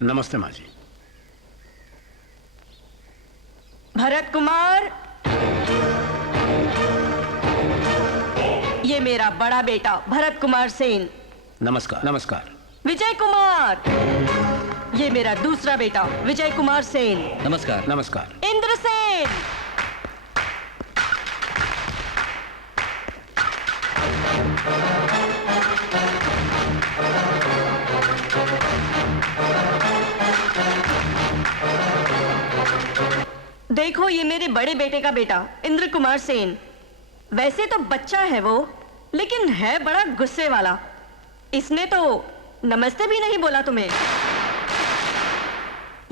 नमस्ते माँ जी। भरत कुमार, ये मेरा बड़ा बेटा भरत कुमार सेन। नमस्कार। नमस्कार। विजय कुमार, ये मेरा दूसरा बेटा विजय कुमार सेन। नमस्कार। नमस्कार। इंद्र सेन, देखो ये मेरे बड़े बेटे का बेटा इंद्र कुमार सेन। वैसे तो बच्चा है वो, लेकिन है बड़ा गुस्से वाला। इसने तो नमस्ते भी नहीं बोला तुम्हें।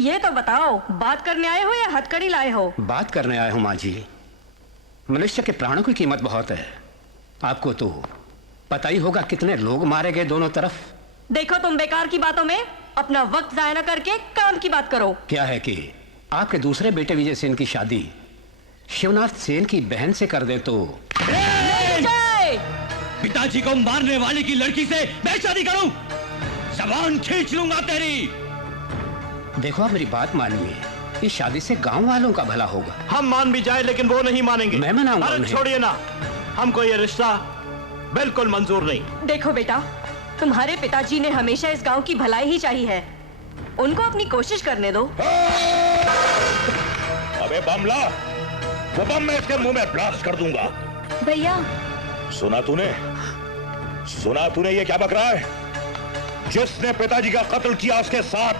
ये तो बताओ, बात करने आए हो या हथकड़ी लाए हो? बात करने आए हो माँ जी। मनुष्य के प्राणों की कीमत बहुत है। आपको तो पता ही होगा कितने लोग मारे गए दोनों तरफ। देखो तुम बेकार की बातों में अपना वक्त जाया न करके काम की बात करो। क्या है कि आपके दूसरे बेटे विजय सेन की शादी शिवनाथ सेन की बहन से कर दे तो। विजय! पिताजी को मारने वाले की लड़की से मैं शादी करूं? जबान खींच लूंगा तेरी। देखो आप मेरी बात मानिए, इस शादी से गांव वालों का भला होगा। हम मान भी जाए लेकिन वो नहीं मानेंगे। मैं मनाऊंगा अरे उन्हें। छोड़िए ना, हमको ये रिश्ता बिल्कुल मंजूर नहीं। देखो बेटा, तुम्हारे पिताजी ने हमेशा इस गांव की भलाई ही चाहिए है। उनको अपनी कोशिश करने दो। अबे बम ला, वो बम मैं इसके मुंह में ब्लास्ट कर दूंगा। भैया, सुना तूने ये क्या बक रहा है? जिसने पिताजी का कत्ल किया उसके साथ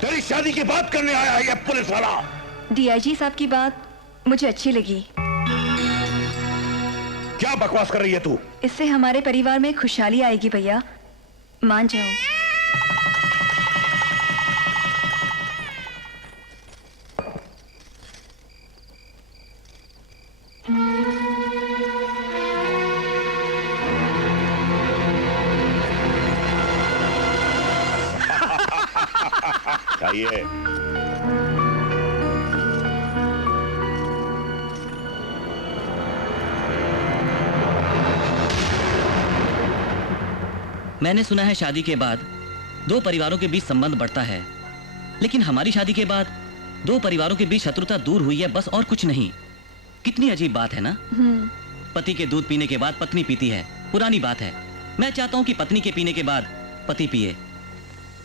तेरी शादी की बात करने आया है ये पुलिस वाला। डीआईजी साहब की बात मुझे अच्छी लगी। क्या बकवास कर रही है तू? इससे हमारे परिवार में खुशहाली आएगी भैया, मान जाओ। चाहिए। मैंने सुना है शादी के बाद दो परिवारों के बीच संबंध बढ़ता है, लेकिन हमारी शादी के बाद दो परिवारों के बीच शत्रुता दूर हुई है, बस और कुछ नहीं। कितनी अजीब बात है ना? पति के दूध पीने के बाद पत्नी पीती है, पुरानी बात है। मैं चाहता हूं कि पत्नी के पीने के बाद पति पिए,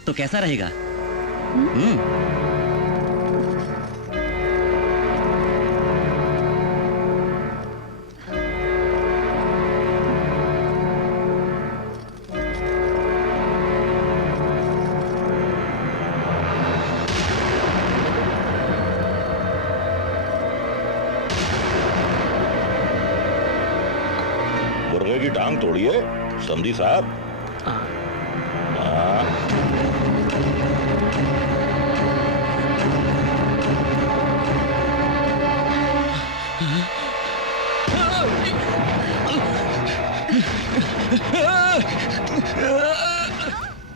तो कैसा रहेगा? मुर्गे की टांग तोड़िए समझी साहब।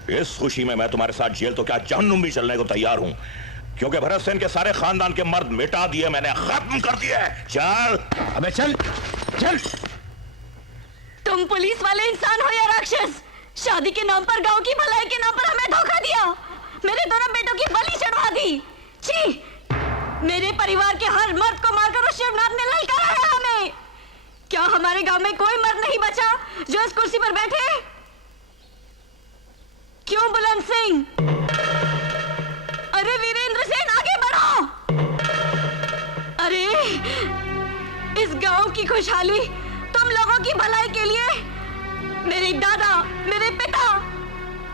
इस खुशी में मैं तुम्हारे साथ जेल तो क्या जहन्नुम भी चलने को तैयार हूं, क्योंकि भरत सेन के सारे खानदान के मर्द मिटा दिए मैंने, खत्म कर दिए। चल अबे चल चल। तुम पुलिस वाले इंसान हो या राक्षस? शादी के नाम पर, गांव की भलाई के नाम पर हमें धोखा दिया, मेरे दोनों बेटों की बलि चढ़वा दी। छी! मेरे परिवार के हर मर्द को मारकर उस शिवनाथ ने ललकारा है हमें। क्या हमारे गांव में कोई मर्द नहीं बचा जो इस कुर्सी पर बैठे? क्यों बुलंद सिंह? अरे वीरेंद्र सेन, आगे बढ़ो। अरे इस गांव की खुशहाली, तुम लोगों की भलाई के लिए मेरे दादा, मेरे पिता,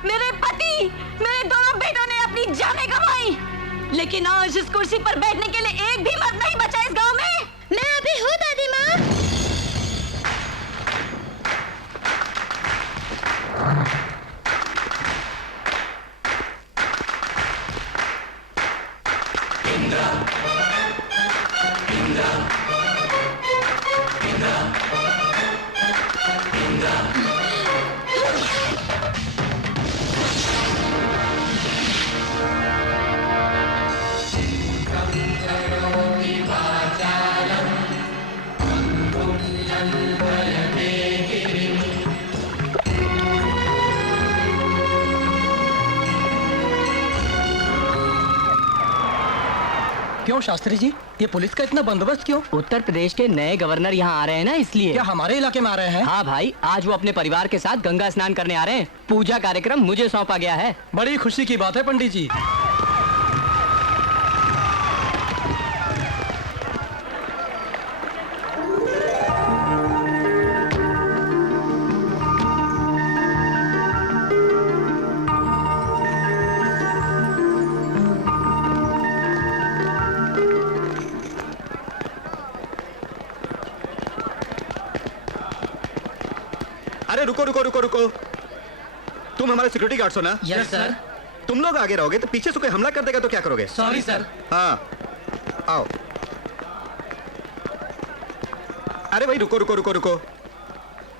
मेरे पति, मेरे दोनों बेटों ने अपनी जानें गंवाई, लेकिन आज इस कुर्सी पर बैठने के लिए एक भी मर्द नहीं बचा इस गांव में। मैं अभी हूँ दादी माँ। क्यों शास्त्री जी, ये पुलिस का इतना बंदोबस्त क्यों? उत्तर प्रदेश के नए गवर्नर यहाँ आ रहे हैं ना, इसलिए। क्या हमारे इलाके में आ रहे हैं? हाँ भाई, आज वो अपने परिवार के साथ गंगा स्नान करने आ रहे हैं। पूजा कार्यक्रम मुझे सौंपा गया है। बड़ी खुशी की बात है पंडित जी। अरे रुको रुको रुको रुको, तुम हमारे सिक्योरिटी गार्ड्स हो ना? Yes sir. तुम लोग आगे रहोगे तो पीछे से कोई हमला कर देगा तो क्या करोगे? Sorry sir. हाँ आओ। अरे भाई रुको रुको रुको रुको,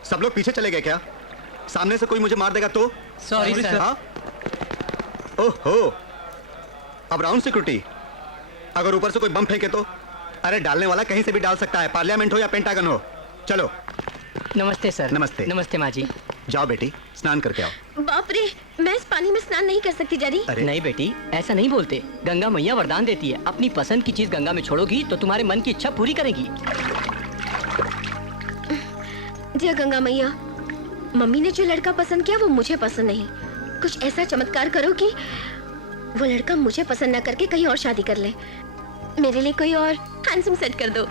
सब लोग पीछे चले गए क्या? सामने से कोई मुझे मार देगा तो? Sorry sir. हाँ ओहो, अब राउंड सिक्योरिटी, अगर ऊपर से कोई बम फेंके तो? अरे डालने वाला कहीं से भी डाल सकता है, पार्लियामेंट हो या पेंटागन हो। चलो। नमस्ते सर। नमस्ते। नमस्ते माँ जी। जाओ बेटी, स्नान करके आओ। बाप रे, मैं इस पानी में स्नान नहीं कर सकती डैडी। अरे नहीं बेटी, ऐसा नहीं बोलते। गंगा मैया वरदान देती है, अपनी पसंद की चीज गंगा में छोड़ोगी तो तुम्हारे मन की इच्छा पूरी करेगी। जय गंगा मैया, मम्मी ने जो लड़का पसंद किया वो मुझे पसंद नहीं। कुछ ऐसा चमत्कार करो कि वो लड़का मुझे पसंद ना करके कहीं और शादी कर ले। मेरे लिए कोई और हैंडसम सेट कर दो।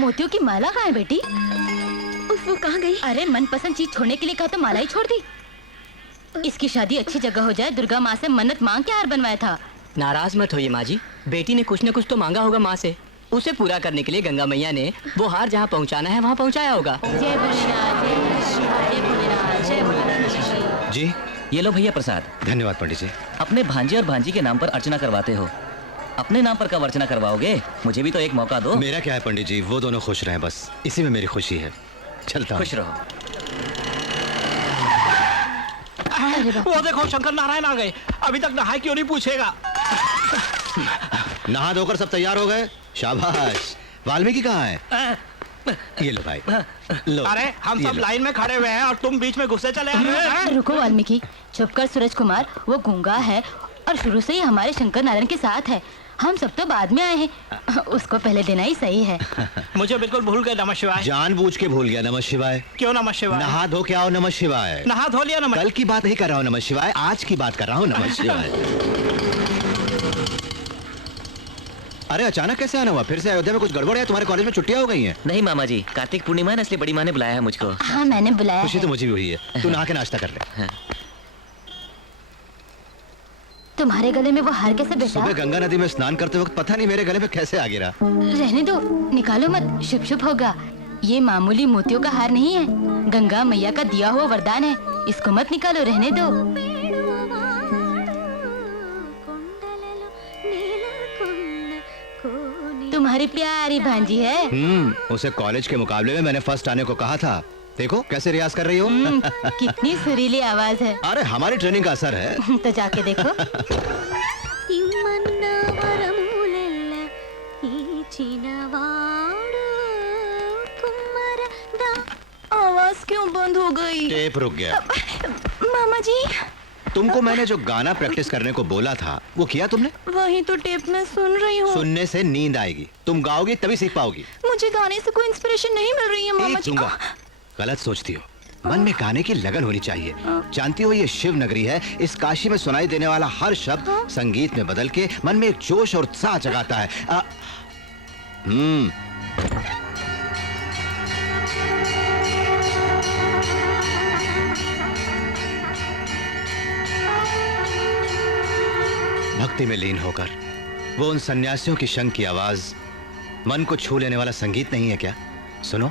मोतियों की माला कहाँ है बेटी? उफ, वो कहाँ गई? अरे मनपसंद चीज छोड़ने के लिए कहा तो माला ही छोड़ दी। इसकी शादी अच्छी जगह हो जाए, दुर्गा माँ से मन्नत मांग के हार बनवाया था। नाराज मत होइए माँ जी, बेटी ने कुछ न कुछ तो मांगा होगा माँ से। उसे पूरा करने के लिए गंगा मैया ने वो हार जहाँ पहुँचाना है वहाँ पहुँचाया होगा। जय भोलेनाथ, जय भोलेनाथ, जय भोलेनाथ। जी, ये लो भैया प्रसाद। धन्यवाद पंडित जी। अपने भांजे और भांजी के नाम पर अर्चना करवाते हो, अपने नाम पर कब अर्चना करवाओगे? मुझे भी तो एक मौका दो। मेरा क्या है पंडित जी, वो दोनों खुश रहें, बस इसी में मेरी खुशी है। चलता हूं। खुश रहो। वो देखो शंकर नारायण आ गए, अभी तक नहाए क्यों नहीं पूछेगा। नहा धोकर सब तैयार हो गए? शाबाश। वाल्मीकि कहाँ है? ये लो भाई, लो। अरे हम ये सब लो। लाइन में खड़े हुए हैं और तुम बीच में घुसे चले आ रहे हो। रुको वाल्मीकि, चुप कर सूरज कुमार। वो गूंगा है और शुरू से ही हमारे शंकर नारायण के साथ है। हम सब तो बाद में आए हैं, उसको पहले देना ही सही है। मुझे बिल्कुल भूल गए। नमः शिवाय। जानबूझ के भूल गया। नमः शिवाय। क्यों नमः शिवाय? नहा धो के आओ। नमः शिवाय। नहा धो लिया नमः। कल की बात नहीं कर रहा हूँ नमः शिवाय, आज की बात कर रहा हूँ नमः शिवाय। अरे अचानक कैसे आना हुआ? फिर से अयोध्या में कुछ गड़बड़ है? तुम्हारे कॉलेज में छुट्टियां हो गई हैं? नहीं मामा जी, कार्तिक पूर्णिमा है ना, इसलिए बड़ी माँ ने बुलाया है मुझको। हाँ मैंने बुलाया खुशी है। तो मुझे भी हुई है। तू नहा के नाश्ता कर ले। तुम्हारे गले में वो हार कैसे बेटा? सुबह गंगा नदी में स्नान करते वक्त पता नहीं मेरे गले में कैसे आ गिरा। रहने दो, निकालो मत, शुभ शुभ होगा। ये मामूली मोतियों का हार नहीं है, गंगा मैया का दिया हुआ वरदान है। इसको मत निकालो, रहने दो। तुम्हारी प्यारी भांजी है। उसे कॉलेज के मुकाबले में मैंने फर्स्ट आने को कहा था। देखो कैसे रियाज कर रही हो। कितनी सुरीली आवाज है। अरे हमारी ट्रेनिंग का असर है। तो जाके देखो। आवाज क्यों बंद हो गई? टेप रुक गया। मामा जी, तुमको मैंने जो गाना प्रैक्टिस करने को बोला था वो किया तुमने? वही तो टेप में सुन रही हूँ। सुनने से नींद आएगी, तुम गाओगी तभी सीख पाओगी। मुझे गाने से कोई इंस्पिरेशन नहीं मिल रही है मामा जी। दूंगा। गलत सोचती हो। मन में गाने की लगन होनी चाहिए। जानती हो ये शिव नगरी है, इस काशी में सुनाई देने वाला हर शब्द संगीत में बदल के मन में एक जोश और उत्साह जगाता है। भक्ति में लीन होकर वो उन सन्यासियों की शंख की आवाज मन को छू लेने वाला संगीत नहीं है क्या? सुनो।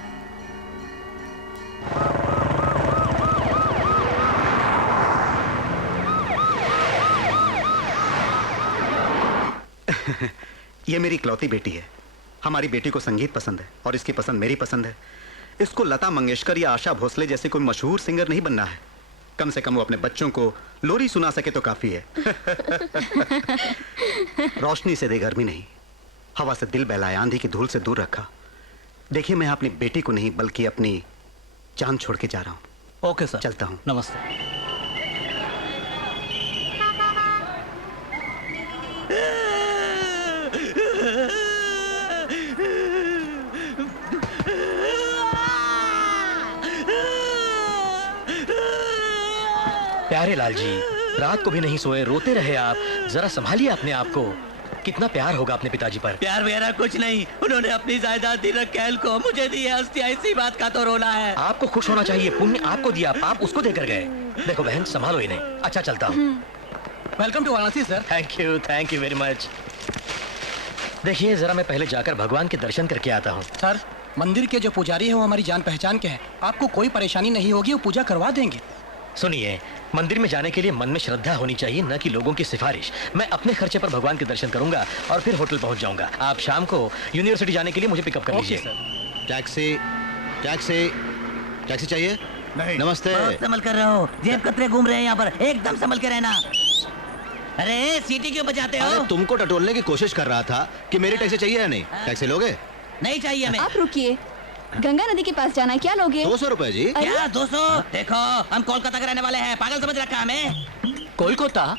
ये मेरी इकलौती बेटी है। हमारी बेटी को संगीत पसंद है और इसकी पसंद मेरी पसंद है। इसको लता मंगेशकर या आशा भोसले जैसे कोई मशहूर सिंगर नहीं बनना है। कम से कम वो अपने बच्चों को लोरी सुना सके तो काफी है। रोशनी से दे गर्मी नहीं, हवा से दिल बहलाए, आंधी की धूल से दूर रखा। देखिए मैं अपनी बेटी को नहीं बल्कि अपनी जान छोड़ के जा रहा हूँ। ओके सर, चलता हूँ। नमस्ते। प्यारे लाल जी, रात को भी नहीं सोए, रोते रहे आप। जरा संभालिए अपने आप को। कितना प्यार होगा अपने पिताजी पर। प्यार वगैरह कुछ नहीं, उन्होंने अपनी जायदाद दी रखेल को, मुझे दी है हस्तियां, इसी बात का तो रोना है। आपको खुश होना चाहिए, पुण्य आपको दिया, पाप उसको देकर गए। देखो बहन, संभालो इन्हें। अच्छा चलता हूँ। Welcome to Varanasi sir. Thank you very much. देखिए जरा मैं पहले जाकर भगवान के दर्शन करके आता हूँ। सर, मंदिर के जो पुजारी है वो हमारी जान पहचान के हैं। आपको कोई परेशानी नहीं होगी, वो पूजा करवा देंगे। सुनिए, मंदिर में जाने के लिए मन में श्रद्धा होनी चाहिए, न कि लोगों की सिफारिश। मैं अपने खर्चे पर भगवान के दर्शन करूंगा और फिर होटल पहुंच जाऊंगा। आप शाम को यूनिवर्सिटी जाने के लिए मुझे पिकअप कर लीजिए। टैक्सी टैक्सी टैक्सी चाहिए? नहीं। नमस्ते। संभल कर रहो, जेब कतरे घूम रहे हैं यहाँ पर, एकदम संभल के रहना। अरे सीटी क्यों बजाते हो? अरे तुमको टटोलने की कोशिश कर रहा था कि मेरी टैक्सी चाहिए या नहीं। टैक्सी लोगे? नहीं चाहिए हमें। आप रुकिए, गंगा नदी के पास जाना है, क्या लोगे? 200 रुपए जी। क्या 200? देखो हम कोलकाता के रहने वाले हैं, पागल समझ रखा हमें। कोलकाता?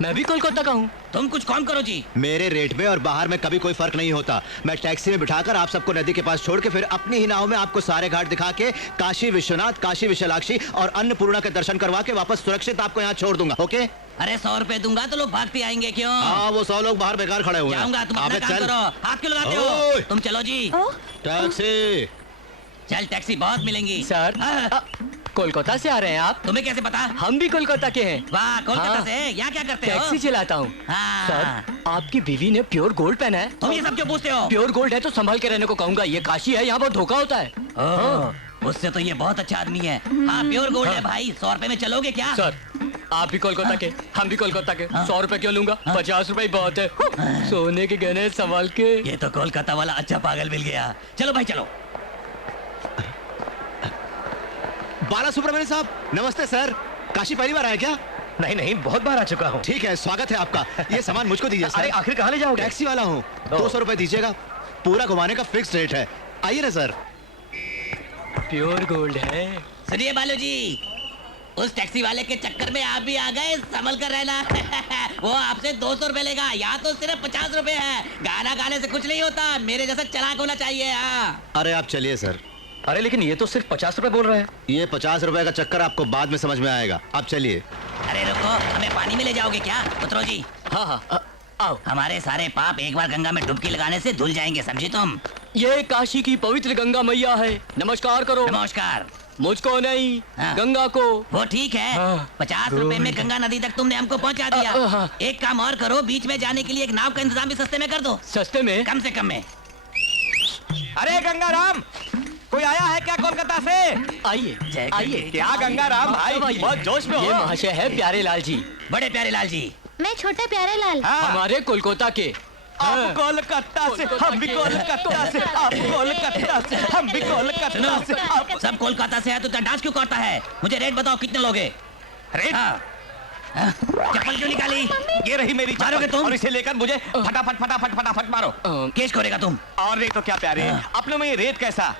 मैं भी कोलकाता का हूँ। तुम कुछ कम करो जी। मेरे रेट में और बाहर में कभी कोई फर्क नहीं होता। मैं टैक्सी में बिठाकर आप सबको नदी के पास छोड़ के फिर अपनी ही नाव में आपको सारे घाट दिखा के काशी विश्वनाथ, काशी विशालाक्षी और अन्नपूर्णा के दर्शन करवा के वापस सुरक्षित आपको यहाँ छोड़ दूंगा। ओके? अरे 100 रुपए दूंगा तो लोग भागते आएंगे क्यों? हाँ, वो 100 लोग बाहर बेकार खड़े हुए हैं। जाऊंगा, तुम अपना अबे काम चल। करो। हाथ क्यों लगाते हो? ओए! तुम चलो जी। टैक्सी। चल टैक्सी बहुत मिलेंगी। सर, हाँ। कोलकाता से आ रहे हैं आप? तुम्हें कैसे पता? हम भी कोलकाता के हैं। वाह, कोलकाता हाँ। से? यहाँ क्या करते हो? टैक्सी चलाता हूँ। हाँ। सर, आपकी बीवी ने प्योर गोल्ड पहना है। तुम ये सब क्यों पूछते हो? प्योर गोल्ड है तो संभाल के रहने को कहूंगा। ये काशी है, यहाँ बहुत धोखा होता है। ओह, उससे तो ये बहुत अच्छा आदमी है। हाँ, प्योर गोल्ड है भाई। 100 रुपए में चलोगे क्या? सर, आप भी कोलकाता के, हम भी कोलकाता के। 100 रुपए क्यों लूंगा? 50 रुपए बहुत है। सोने के गहने संभाल के। ये तो कोलकाता वाला अच्छा पागल मिल गया। चलो भाई चलो। बाला सुब्रमण्यम साहब, नमस्ते सर। काशी पहली बार आए क्या? नहीं, बहुत बार आ चुका हूँ। ठीक है, स्वागत है आपका। ये सामान मुझको दीजिए सर। अरे आखिर कहाँ ले जाओगे? टैक्सी वाला हूँ, 200 रुपए दीजिएगा। पूरा घुमाने का फिक्स रेट है। आइए ना सर। प्योर गोल्ड है। सुनिए बालू जी, उस टैक्सी वाले के चक्कर में आप भी आ गए, संभल कर रहना। वो आपसे 200 रुपए लेगा, यहाँ तो सिर्फ 50 रुपए है। गाना गाने से कुछ नहीं होता, मेरे जैसा चालाक होना चाहिए। हाँ। अरे आप चलिए सर। अरे लेकिन ये तो सिर्फ 50 रुपए बोल रहे हैं। ये 50 रुपए का चक्कर आपको बाद में समझ में आएगा। आप चलिए। अरे रुको, हमें पानी में ले जाओगे क्या? उतरो जी। हाँ, आओ। हमारे सारे पाप एक बार गंगा में डुबकी लगाने से धुल जाएंगे, समझी तुम? ये काशी की पवित्र गंगा मैया है। नमस्कार करो। नमस्कार। मुझको नहीं, हाँ। गंगा को। वो ठीक है, हाँ। 50 रुपए में गंगा नदी तक तुमने हमको पहुंचा दिया। हाँ। एक काम और करो, बीच में जाने के लिए एक नाव का इंतजाम भी सस्ते में कर दो। सस्ते में? कम से कम में। अरे गंगाराम, कोई आया है क्या कोलकाता से? आइए, आइए। क्या गंगाराम भाई, बहुत जोश में हो। ये महाशय है प्यारे लाल जी। बड़े प्यारे लाल जी। मैं छोटा प्यारे लाल। हमारे कोलकाता के। आप कोलकाता से, हम भी कोलकाता से। आप कोलकाता से, हम भी कोलकाता से। आप सब कोलकाता से है तो डांस क्यों करता है? मुझे रेट बताओ, कितने लोगे? रेट? हाँ। चप्पल क्यों निकाली? ये रही मेरी मारोगे तुम? और इसे लेकर मुझे फटाफट मारो। केस करेगा तुम? और नहीं तो क्या प्यारे, अपने में ये रेट कैसा?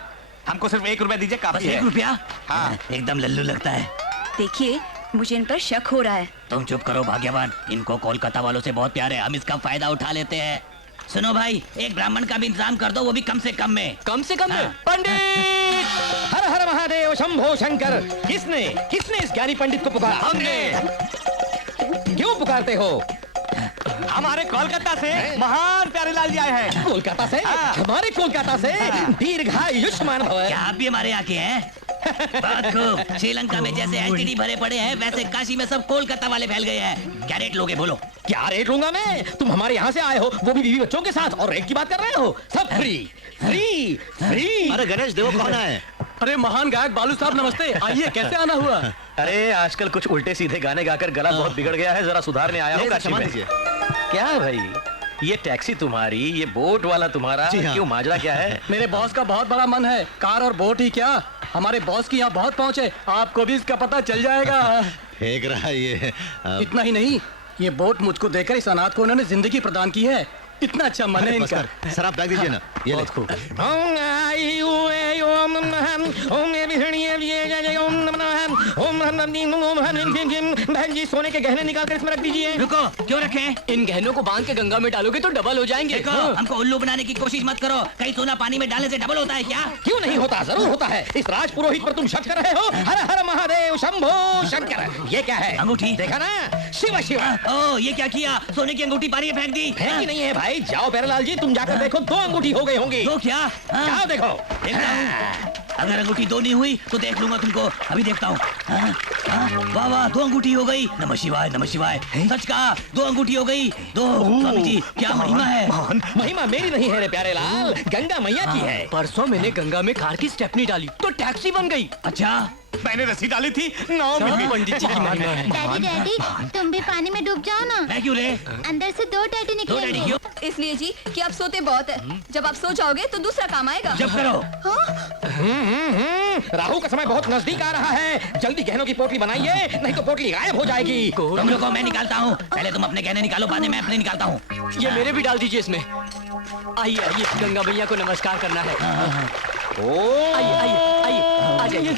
हमको सिर्फ 1 रुपया दीजिए, बस काफी है। 1 रुपया? हाँ। एकदम लल्लू लगता है। देखिए, मुझे इन पर शक हो रहा है। तुम चुप करो भाग्यवान, इनको कोलकाता वालों से बहुत प्यार है, हम इसका फायदा उठा लेते हैं। सुनो भाई, एक ब्राह्मण का भी इंतजाम कर दो, वो भी कम से कम में। कम से कम में? हाँ। पंडित! हर हर महादेव शंभो शंकर। किसने किसने इस ज्ञानी पंडित को पुकारा? हमने। क्यों पुकारते हो? हमारे कोलकाता से महान प्यारेलाल जी आए हैं। कोलकाता से? हमारे कोलकाता से? दीर्घायुष्मान भव। क्या आप भी हमारे यहाँ के हैं? बहुत खूब। श्रीलंका में जैसे एसटीडी भरे पड़े हैं, वैसे काशी में सब कोलकाता वाले फैल गए हैं। क्या रेट लोगे बोलो? क्या रेट लूंगा मैं? तुम हमारे यहाँ से आए हो, वो भी बीवी बच्चों के साथ, और रेट की बात कर रहे हो? सब फ्री फ्री फ्री। अरे गणेश देव कौन है? अरे महान गायक बालू साहब नमस्ते। आइए, कैसे आना हुआ? अरे आजकल कुछ उल्टे सीधे गाने गाकर गला बहुत बिगड़ गया है, जरा सुधारने आया हो काशी में। क्या भाई, ये टैक्सी तुम्हारी, ये बोट वाला तुम्हारा, क्यों माजरा क्या है? मेरे बॉस का बहुत बड़ा मन है, कार और बोट ही क्या, हमारे बॉस की यहाँ बहुत पहुँच है, आपको भी इसका पता चल जाएगा। फेंक रहा है ये। इतना ही नहीं, ये बोट मुझको देकर इस अनाथ को उन्होंने जिंदगी प्रदान की है। इतना अच्छा मन है इनका। सर आप बैग दीजिए ना। ये बहुत खूब। बहन जी सोने के गहने निकाल कर इसमें रख दीजिए। रुको, क्यों रखें? इन गहनों को बांध के गंगा में डालोगे तो डबल हो जाएंगे। देखो, हमको उल्लू बनाने की कोशिश मत करो। कहीं सोना पानी में डालने से डबल होता है क्या? क्यों नहीं होता? जरूर होता है। इस राज पुरोहित पर तुम शक कर रहे हो? हर हर महादेव शंभो शंकर। ये क्या है? अंगूठी। देखा ना? शिव शिव। ओ, ये क्या किया? सोने की अंगूठी पानी में फेंक दी। फेंकी नहीं है भाई, जाओ प्यारेलाल जी, तुम जाकर देखो, 2 अंगूठी हो गई होंगी। दो क्या? जाओ देखो। देखता हूँ। अगर अंगूठी 2 नहीं हुई तो देख लूंगा तुमको। अभी देखता हूँ। वाह वाह, 2 अंगूठी हो गई। नमः शिवाय नमः शिवाय। सच कहा, 2 अंगूठी हो गई। 2। स्वामी जी, क्या महिमा है? महिमा मेरी नहीं है रे प्यारेलाल, गंगा मैया की है। परसों मैंने गंगा में कार की स्टेपनी डाली तो टैक्सी बन गई। अच्छा, मैंने रस्सी डाली थी, नाव मिली। पंडित जी की महिमा है। डैडी डैडी तुम भी पानी में डूब जाओ ना। मैं क्यों रे? अंदर से 2 टैटू दो डैडी क्यों? इसलिए जी कि आप सोते बहुत है। जब आप सो जाओगे तो दूसरा काम आएगा। जब करो। राहु का समय बहुत नजदीक आ रहा है, जल्दी गहनों की पोटली बनाइए, नहीं तो पोटली गायब हो जाएगी। तुम रुको, मैं निकालता हूँ। पहले तुम अपने गहने निकालो, बाद में मैं अपने निकालता हूँ। ये मेरे भी डाल दीजिए इसमें। आइए आइए, गंगा मैया को नमस्कार करना है। आइए आइए आइए, आ जाइए।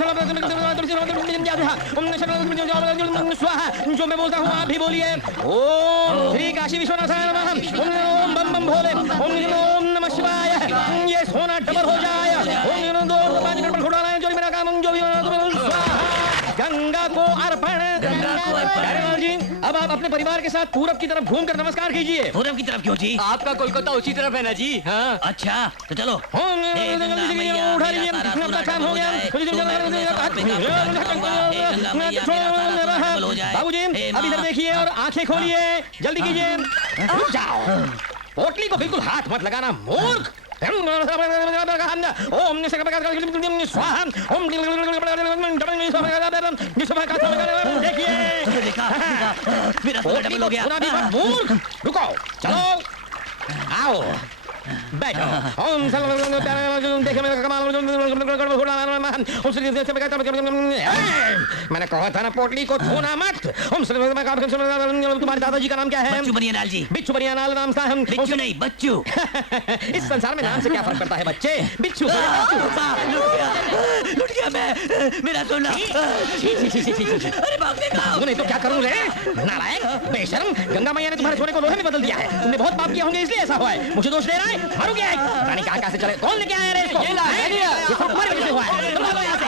स्वाहा, जो मैं बोलता हूँ आप भी बोलिए। ओम श्री काशी विश्वनाथाय नमः। ओम बम बम भोले। ओम नमः शिवाय। ये सोना डबल हो जाए। ओम 2 5 गड़बड़ घोटाला जो मेरा काम जो भी गंगा को अर्पण। प्यारेलाल जी, अब आप अपने परिवार के साथ पूरब की तरफ घूमकर नमस्कार कीजिए। पूरब की तरफ क्यों जी? आपका कोलकाता उसी तरफ है ना जी। हाँ। अच्छा, तो चलो। उठा लीजिए, अपना काम हो गया। बाबूजी, अब इधर देखिए और आंखें खोलिए, जल्दी कीजिए। जाओ, पोटली को बिल्कुल हाथ मत लगाना मूर्ख। ओम स्वाहा। ओम देखिए, मेरा सोना डबल हो गया। मूर्ख, रुको, चलो, आओ, बैठो। ओम देखिए मेरा कमाल। मैंने कहा था ना पोटली को छूना मत। तुम्हारे दादाजी का नाम क्या है? बच्चू बनियालाल जी। बिच्छू बनियालाल नाम था। हम बिच्छू नहीं, बच्चू। इस संसार में नाम से क्या फर्क पड़ता है बच्चे? बिच्छू। लुट गया मैं, मेरा सोना। अरे बाप रे बाप। नहीं तो क्या करूं रे? नालायक, बेशर्म, गंगा मैया ने तुम्हारे सोने को लोहे में बदल दिया है। तुमने बहुत पाप किए होंगे इसलिए ऐसा हुआ है। मुझे दोष दे रहा है? मारू क्या है? रानी कहाँ से चले? कौन लेके आया रे इसको? ये तुम्हारी वजह से हुआ है। तुम भागो यहाँ से।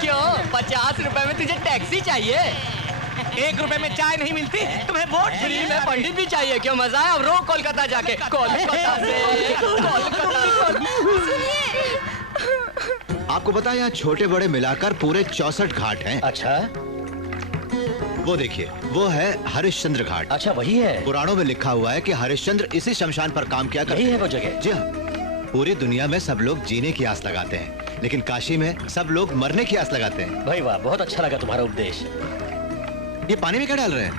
क्यों? 50 रुपए में तुझे टैक्सी चाहिए? 1 रुपए में चाय नहीं मिलती, तुम्हें वोट फ्री में पंडित भी चाहिए? क्यों, मजा है? अब रो कोलकाता जाके। कोलकाता से आपको पता है यहाँ छोटे बड़े मिलाकर पूरे 64 घाट हैं। अच्छा, वो देखिए, वो है हरिश्चंद्र घाट। अच्छा वही है। पुराणों में लिखा हुआ है कि हरिश्चंद्र इसी शमशान पर काम किया करते यही है हैं। वो जगह। जी हाँ, पूरी दुनिया में सब लोग जीने की आस लगाते हैं, लेकिन काशी में सब लोग मरने की आस लगाते हैं। भाई वाह, बहुत अच्छा लगा तुम्हारा उपदेश। ये पानी में क्या डाल रहे हैं?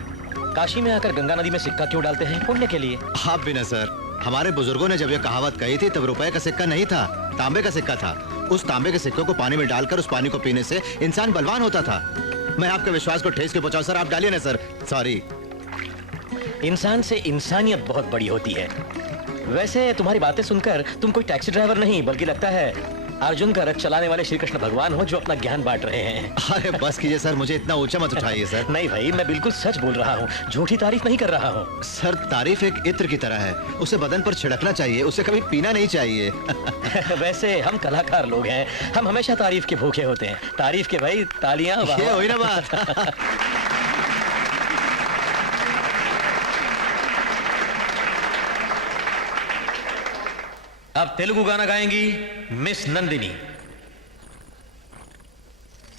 काशी में आकर गंगा नदी में सिक्का क्यों डालते हैं? पुण्य के लिए। आप भी ना सर, हमारे बुजुर्गों ने जब ये कहावत कही थी तब रुपए का सिक्का नहीं था, तांबे का सिक्का था। उस तांबे के सिक्कों को पानी में डालकर उस पानी को पीने से इंसान बलवान होता था। मैं आपके विश्वास को ठेस के पहुंचाऊं सर, आप डालिए ना सर। सॉरी। इंसान से इंसानियत बहुत बड़ी होती है। वैसे तुम्हारी बातें सुनकर तुम कोई टैक्सी ड्राइवर नहीं बल्कि लगता है अर्जुन का रथ चलाने वाले श्री कृष्ण भगवान हो जो अपना ज्ञान बांट रहे हैं। अरे बस कीजिए सर, मुझे इतना ऊंचा मत उठाइए सर। नहीं भाई, मैं बिल्कुल सच बोल रहा हूँ, झूठी तारीफ नहीं कर रहा हूँ। सर तारीफ एक इत्र की तरह है, उसे बदन पर छिड़कना चाहिए, उसे कभी पीना नहीं चाहिए। वैसे हम कलाकार लोग हैं, हम हमेशा तारीफ के भूखे होते हैं। तारीफ के भाई तालियां। ये हुई ना बात। अब तेलुगु गाना गाएंगी मिस नंदिनी।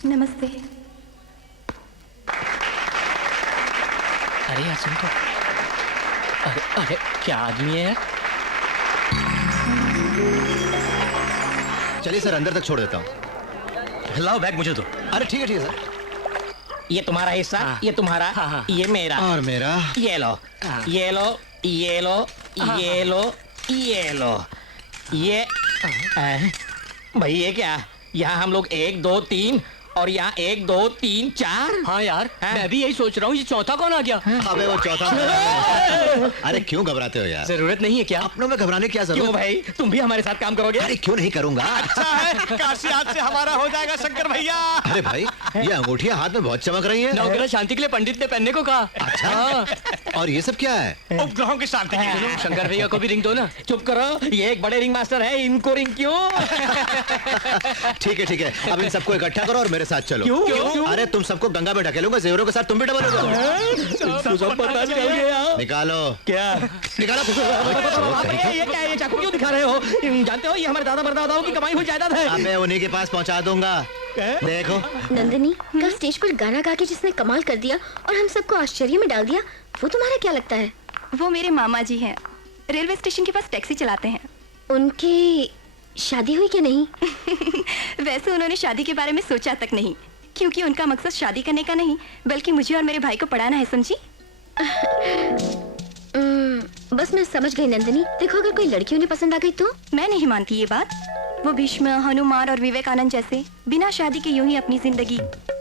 नमस्ते। अरे यार सुन तो। अरे क्या आदमी है यार। चलिए सर, अंदर तक छोड़ देता हूँ। लाओ बैग मुझे तो। अरे ठीक है सर। ये तुम्हारा हिस्सा, ये तुम्हारा, ये मेरा और मेरा। ये लो, ये लो, ये लो, ये लो, ये लो, ये भाई ये क्या? यहाँ हम लोग 1 2 3 और यहाँ 1 2 3 4। हाँ यार, मैं भी यही सोच रहा हूँ, ये चौथा कौन आ गया? अबे वो चौथा। अरे क्यों घबराते हो यार? जरूरत नहीं है क्या? अपनों में घबराने की क्या जरूरत? क्यों भाई, तुम भी हमारे साथ काम करोगे? अरे क्यों नहीं करूंगा। अच्छा है, काशी आज से हमारा हो जाएगा शंकर भैया। अरे भाई, ये अंगूठियां हाथ में बहुत चमक रही हैं। नवग्रह शांति के लिए पंडित ने पहनने को कहा। अच्छा। और ये सब क्या है? उपग्रहों की शांति के लिए। शंकर भैया को भी रिंग दो ना। चुप करो, ये एक बड़े रिंग मास्टर है, इनको रिंग क्यों? ठीक है ठीक है, अब इन सबको इकट्ठा करो और मेरे साथ चलो। क्यों? अरे तुम सबको गंगा में ढकेलूंगा, जेवरों के साथ तुम भी डबल हो सब पता चल गया। निकालो। क्या निकालो। ये क्या है? ये चाकू क्यों दिखा रहे हो? जानते हो ये हमारे दादा परदादाओं की कमाई हुई जायदाद है। अबे उन्हीं के पास पहुंचा दूंगा। देखो नंदिनी, कल स्टेज पर गाना गा के जिसने कमाल कर दिया और हम सबको आश्चर्य में डाल दिया, वो तुम्हारा क्या लगता है? वो मेरे मामा जी हैं, रेलवे स्टेशन के पास टैक्सी चलाते हैं। उनकी शादी हुई कि नहीं? वैसे उन्होंने शादी के बारे में सोचा तक नहीं, क्योंकि उनका मकसद शादी करने का नहीं बल्कि मुझे और मेरे भाई को पढ़ाना है, समझी? बस मैं समझ गई नंदिनी। देखो, अगर कोई लड़की उन्हें पसंद आ गई तो? मैं नहीं मानती ये बात। वो भीष्म, हनुमान और विवेकानंद जैसे बिना शादी के यूं ही अपनी जिंदगी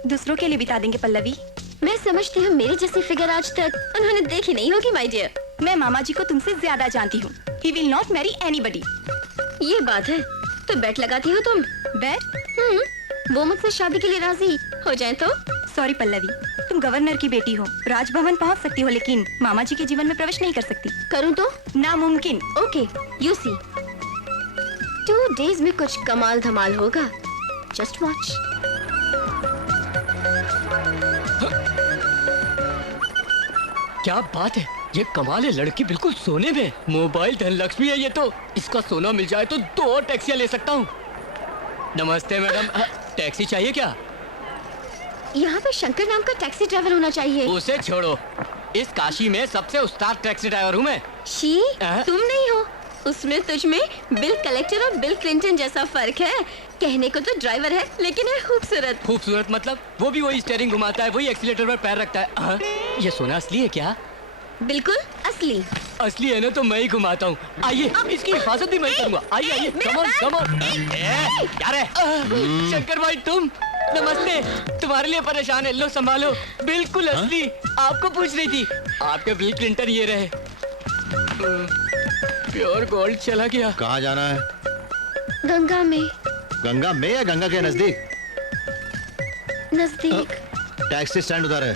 दूसरों के लिए बिता देंगे पल्लवी। मैं समझती हूँ मेरी जैसी फिगर आज तक उन्होंने देखी नहीं होगी माय डियर। मैं मामा जी को तुमसे ज्यादा जानती हूँ। He will not marry anybody। ये बात है, तो बेट लगाती हो तुम? बेट? वो मुझसे शादी के लिए राजी हो जाए तो? सॉरी पल्लवी, तुम गवर्नर की बेटी हो, राजभवन पहुंच सकती हो लेकिन मामा जी के जीवन में प्रवेश नहीं कर सकती। करूं तो? नामुमकिन। ओके, यू सी, 2 days में कुछ कमाल धमाल होगा। Just watch. क्या बात है, ये कमाल है, लड़की बिल्कुल सोने में। मोबाइल धनलक्ष्मी है ये तो। इसका सोना मिल जाए तो 2 और टैक्सियां ले सकता हूँ। नमस्ते मैडम, टैक्सी चाहिए क्या? यहाँ पे शंकर नाम का टैक्सी ड्राइवर होना चाहिए। उसे छोड़ो, इस काशी में सबसे उस्ताद टैक्सी ड्राइवर हूँ मैं। शी, तुम नहीं हो। उसमें तुझ में बिल कलेक्टर और बिल क्लिंटन जैसा फर्क है। कहने को तो ड्राइवर है लेकिन है खूबसूरत। खूबसूरत मतलब? वो भी वही स्टीयरिंग घुमाता है, वही एक्सीलेटर पर पैर रखता है। ये सोना असली है क्या? बिल्कुल असली। असली है ना तो मैं ही घुमाता हूँ। आइए, इसकी हिफाजत भी मैं करूँगा। आइए आइए, कम ऑन कम ऑन। क्या रे? शंकर भाई तुम, नमस्ते। तुम्हारे लिए परेशान है, लो संभालो। बिल्कुल असली। आपको पूछ रही थी। आपके बिल क्लिंटन ये रहे। प्योर गोल्ड चला गया। कहाँ जाना है? गंगा में। गंगा में या गंगा के नजदीक? नजदीक। टैक्सी स्टैंड उधर है।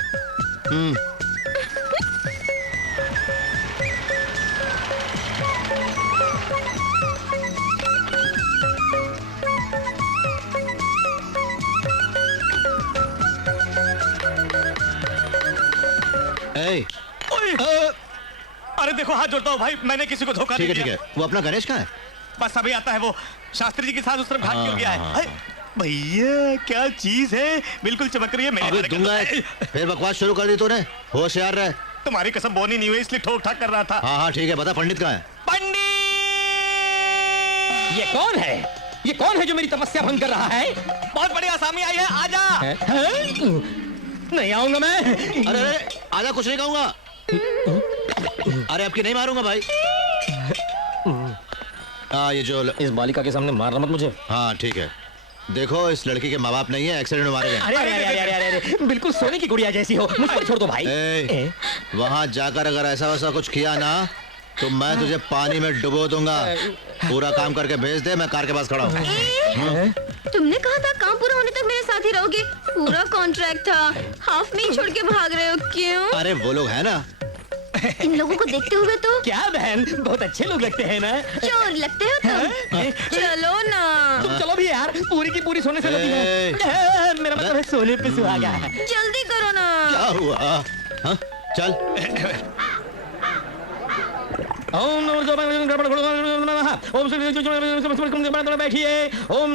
अरे देखो, हाथ जोड़ता हूँ भाई, मैंने किसी को धोखा नहीं दिया। ठीक है, वो अपना गणेश कहाँ है? बस अभी आता है, वो शास्त्री जी के साथ उस तरफ भाग क्यों गया है? भैया क्या चीज है, बिल्कुल चमक रही है। अबे दूंगा, फिर बकवास शुरू कर दी तूने। होशियार रहे। तुम्हारी कसम बोनी नहीं हुई इसलिए ठोक ठाक कर रहा था। हाँ हाँ ठीक है, बता पंडित कहाँ है? पंडित! ये कौन है? ये कौन है जो मेरी तपस्या भंग कर रहा है? बहुत बड़ी आसामी आई है, आजा। नहीं आऊंगा मैं। अरे अरे आजा, कुछ नहीं कहूंगा। अरे आपकी नहीं मारूंगा भाई। ये जो इस बालिका के सामने मारना मत मुझे। हाँ ठीक है। देखो, इस लड़की के माँ बाप नहीं है, एक्सीडेंट में मारे गए। अरे अरे अरे अरे अरे अरे, बिल्कुल सोने की गुड़िया जैसी हो, मुझ पर छोड़ दो भाई। वहाँ जाकर अगर ऐसा वैसा कुछ किया ना तो मैं तुझे पानी में डुबो दूंगा। पूरा काम करके भेज दे, मैं कार के पास खड़ा हूँ। तुमने कहा था काम पूरा होने तक मेरे साथ ही रहोगे। पूरा कॉन्ट्रैक्ट था, हाफ में ही छोड़ के भाग रहे हो, क्यों? अरे वो लोग है ना। इन लोगों को देखते हुए तो क्या बहन, बहुत अच्छे लोग लगते हैं ना। चोर लगते हो तुम। चलो ना। तुम चलो भी यार, पूरी की पूरी सोने से लगी है। मेरा मतलब है सोने पे सुहागा। जल्दी करो ना। क्या हुआ? हाँ? चल। ओम बैठिए। ओम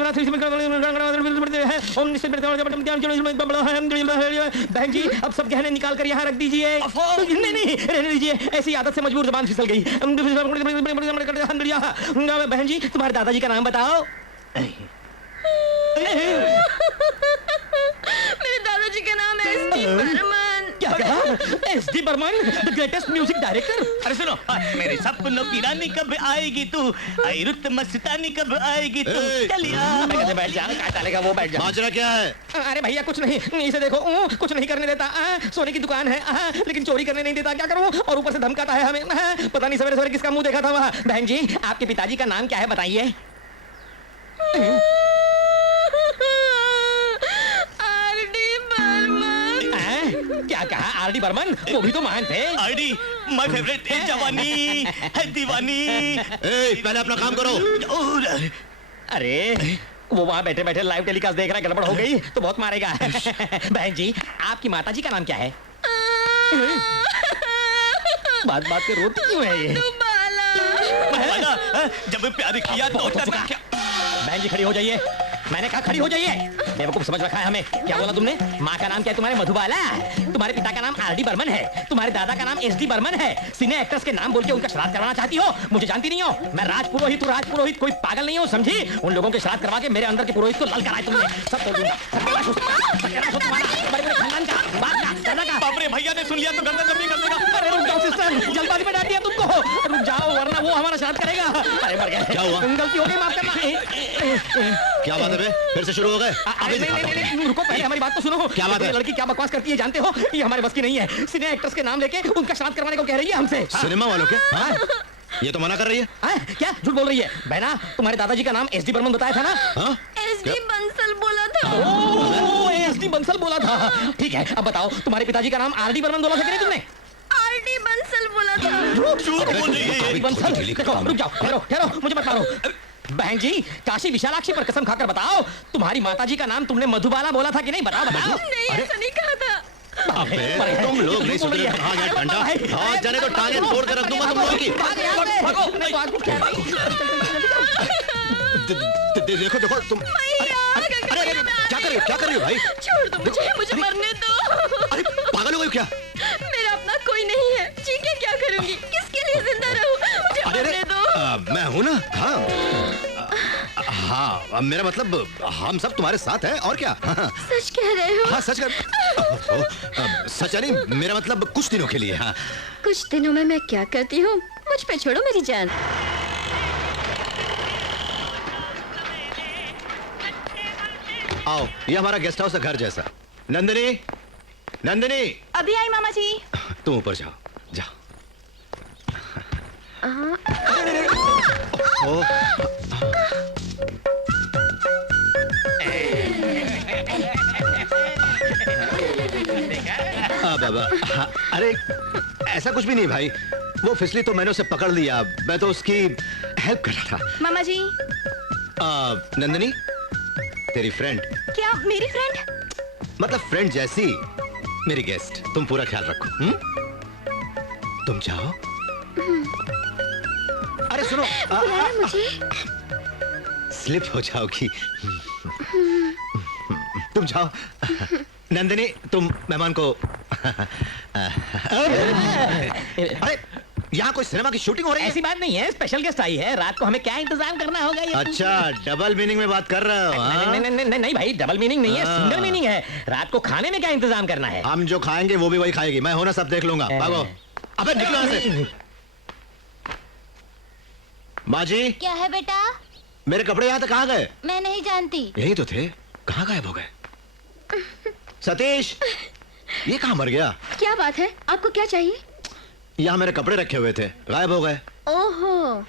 बहन जी, अब सब गहने निकाल कर यहाँ रख दीजिए। नहीं, रहने दीजिए, ऐसी आदत से मजबूर जबान फिसल गई। बहन जी, तुम्हारे दादाजी का नाम बताओ। मेरे दादाजी का नाम है एस.डी. बर्मन। क्या कहा? S D. Burman, the greatest music director. अरे सुनो, मेरे सपनों की रानी कब आएगी तू, आई रुत मस्तानी कब आएगी तू, चलिया। बैठ जा, क्या चलेगा वो, बैठ जा। माजरा क्या है? अरे भैया कुछ नहीं, इसे देखो, कुछ नहीं करने देता। सोने की दुकान है, लेकिन चोरी करने नहीं देता। क्या करूं? और ऊपर से धमकाता है हमें। पता नहीं सवेरे सवेरे किसका मुंह देखा था वहाँ। बहन जी, आपके पिताजी का नाम क्या है बताइए? क्या कहा? आर.डी. बर्मन? वो भी तो महान थे। आर.डी. माय फेवरेट, जवानी है दीवानी। पहले अपना काम करो। अरे वो वहाँ बैठे बैठे लाइव टेलीकास्ट देख रहा है, गड़बड़ हो गई तो बहुत मारेगा। बहन जी, आपकी माताजी का नाम क्या है? बात बात पे रोती क्यों है ये? जब प्यार किया तो बहन जी खड़ी हो जाइए। मैंने कहा खड़ी हो जाइए। बेवकूफ समझ रखा है हमें। क्या बोला तुमने? माँ का नाम क्या है तुम्हारे? मधुबाला। तुम्हारे पिता का नाम आर.डी. बर्मन है, तुम्हारे दादा का नाम एस.डी. बर्मन है। सिने एक्टर्स के नाम बोल के उनका श्राद्ध करवाना चाहती हो? मुझे जानती नहीं हो? मैं राजपुरोहित हूँ, राजपुरोहित। कोई पागल नहीं हो, समझी? उन लोगों के श्राद्ध करवा के मेरे अंदर के पुरोहित को लल कराए तुमने। सब तोड़ दूंगा। बाप रे, भैया ने सुन लिया तो गर्दन जमीन कर देगा। अरे रुक जाओ सिस्टर, जल्दबाजी में डाल दिया तुमको। रुक जाओ वरना वो हमारा श्राद्ध करेगा। अरे मर गए। क्या हुआ? गलती हो गई, माफ करना। क्या बात है बे? फिर से शुरू हो गए? नहीं, रुको, पहले हमारी बात तो सुनो। क्या बात है? लड़की क्या बकवास करती है जानते हो? ये हमारे बस की नहीं है। सिने एक्टर्स के नाम लेके उनका श्राद्ध करवाने को कह रही है हमसे। सिनेमा वालों के? हाँ? ये तो मना कर रही है। क्या झूठ बोल रही है? बहना, तुम्हारे दादाजी का नाम एस.डी. बर्मन बताया था ना? हाँ? एस.डी. बंसल बोला था। एस.डी. बंसल बोला था। ठीक है, अब बताओ तुम्हारे पिताजी का नाम आर.डी. बर्मन बोला था कि नहीं तुमने? आर.डी. बंसल बोला था। बंसल, देखो, रुक जाओ, ठहरो, मुझे मत मारो। बहन जी, काशी विशालाक्षी पर कसम खाकर बताओ, तुम्हारी माताजी का नाम तुमने मधुबाला बोला था कि नहीं? बताओ। नहीं, ऐसा नहीं कहा था। अबे, तुम लोग नहीं सुन रहे। कहाँ गया डंडा? हाँ, जाने तो टांगे तोड़ कर रख दूंगा तुम लोगों की। देखो देखो तुम। अरे क्या कर रही हो भाई? छोड़ दो मुझे मरने दो। अरे पागल हो गई क्या? मेरा अपना कोई नहीं है, जी के क्या करूंगी? किसके लिए जिंदा रहूं? मुझे मरने दो। मैं हूँ ना। हाँ, मेरा मतलब हम सब तुम्हारे साथ हैं और क्या। सच कह रहे हो? हाँ सच कर। सच नहीं, मेरा मतलब कुछ दिनों के लिए। हाँ, कुछ दिनों में मैं क्या करती हूँ? मुझ पे छोड़ो मेरी जान। आओ, ये हमारा गेस्ट हाउस है, घर जैसा। नंदिनी, नंदिनी। अभी आई मामा जी। तुम ऊपर जाओ, जाओ। अरे ऐसा कुछ भी नहीं भाई, वो फिसली तो मैंने उसे पकड़ लिया, मैं तो उसकी हेल्प कर रहा था। मामा जी। नंदिनी, तेरी फ्रेंड। क्या मेरी फ्रेंड? मतलब फ्रेंड जैसी मेरी गेस्ट, तुम पूरा ख्याल रखो। तुम जाओ। अरे सुनो, मुझे स्लिप हो जाओगी। तुम जाओ। नंदिनी, तुम मेहमान को। अरे यहाँ कोई सिनेमा की शूटिंग हो रही है? ऐसी बात नहीं है, स्पेशल गेस्ट आई है, रात को हमें क्या इंतजाम करना होगा ये? अच्छा, डबल मीनिंग में बात कर रहे हो? नहीं भाई, डबल मीनिंग नहीं है, सिंगल मीनिंग है। रात को खाने में क्या इंतजाम करना है? हम जो खाएंगे वो भी वही खाएगी। मैं हूं ना, सब देख लूंगा। भागो। अबे निकलो यहाँ से। माँ जी। क्या है बेटा? मेरे कपड़े यहाँ तक कहाँ गए? मैं नहीं जानती। यही तो थे, कहाँ गायब हो गए? सतीश, ये कहाँ मर गया? क्या बात है? आपको क्या चाहिए? यहाँ मेरे कपड़े रखे हुए थे, गायब हो गए। ओहो।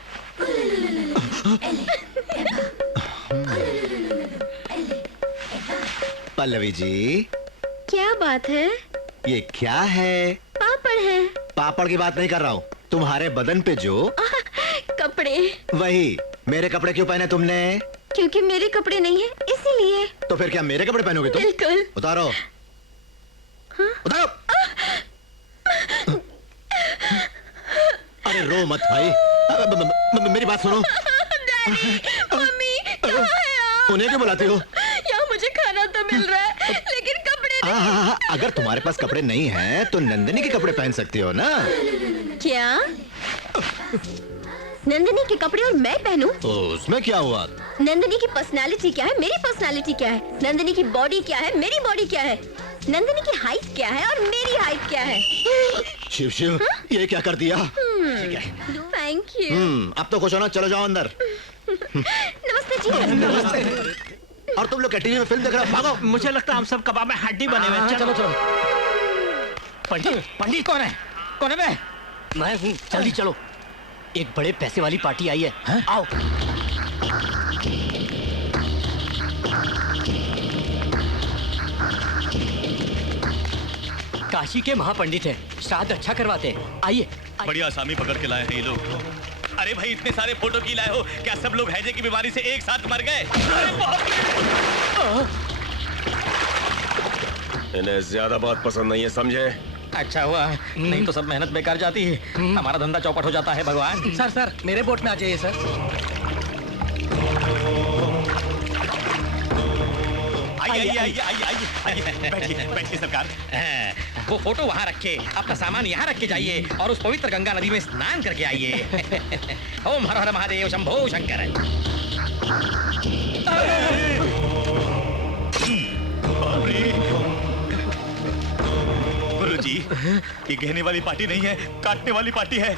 पल्लवी जी, क्या बात है? ये क्या है? पापड़ है। पापड़ की बात नहीं कर रहा हूँ, तुम्हारे बदन पे जो कपड़े। वही। मेरे कपड़े क्यों पहने तुमने? क्योंकि मेरे कपड़े नहीं है, इसीलिए। तो फिर क्या मेरे कपड़े पहनोगे तुम? बिल्कुल। उतारो। उतारो। अरे रो मत भाई। मेरी बात सुनो। डैडी, मम्मी, कहाँ है आप? उन्हें क्यों बुलाती हो? यहाँ मुझे खाना तो मिल रहा है, लेकिन कपड़े नहीं। हाँ, अगर तुम्हारे पास कपड़े नहीं हैं, तो नंदिनी के कपड़े पहन सकती हो ना? क्या? नंदिनी के कपड़े और मैं पहनूं? उसमें क्या हुआ? नंदिनी की पर्सनालिटी क्या है, मेरी पर्सनालिटी क्या है? नंदिनी की बॉडी क्या है, मेरी बॉडी क्या है? नंदिनी की हाइट क्या है और मेरी हाइट क्या है? शिव शिव, ये क्या कर दिया? ठीक है। Thank you. अब तो खुश हो ना? चलो जाओ अंदर। नमस्ते जी। नमस्ते। और तुम लोग टीवी में फिल्म देख रहे हो? भागो। मुझे लगता है हम सब कबाब में हड्डी बने हुए हैं। चलो चलो। पंडित कौन है? कौन है बे? मैं हूँ, जल्दी चलो। एक बड़े पैसे वाली पार्टी आई है। आओ। काशी के महापंडित हैं, श्राद्ध अच्छा करवाते हैं। आइए। बढ़िया आसामी पकड़ के लाए हैं ये लोग। अरे भाई, इतने सारे फोटो की लाए हो, क्या सब लोग हैजे की बीमारी से एक साथ मर गए? इन्हें ज्यादा बात पसंद नहीं है, समझे? अच्छा हुआ, नहीं तो सब मेहनत बेकार जाती है, हमारा धंधा चौपट हो जाता है। भगवान। सर मेरे बोट में आ जाइए सर। आइए, बैठिए सरकार। वो फोटो वहाँ रखे, अपना सामान यहाँ रख के जाइए और उस पवित्र गंगा नदी में स्नान करके आइए। ओम हर हर महादेव शंभो शंकर। गुरुजी, ये कहने वाली पार्टी नहीं है, काटने वाली पार्टी है।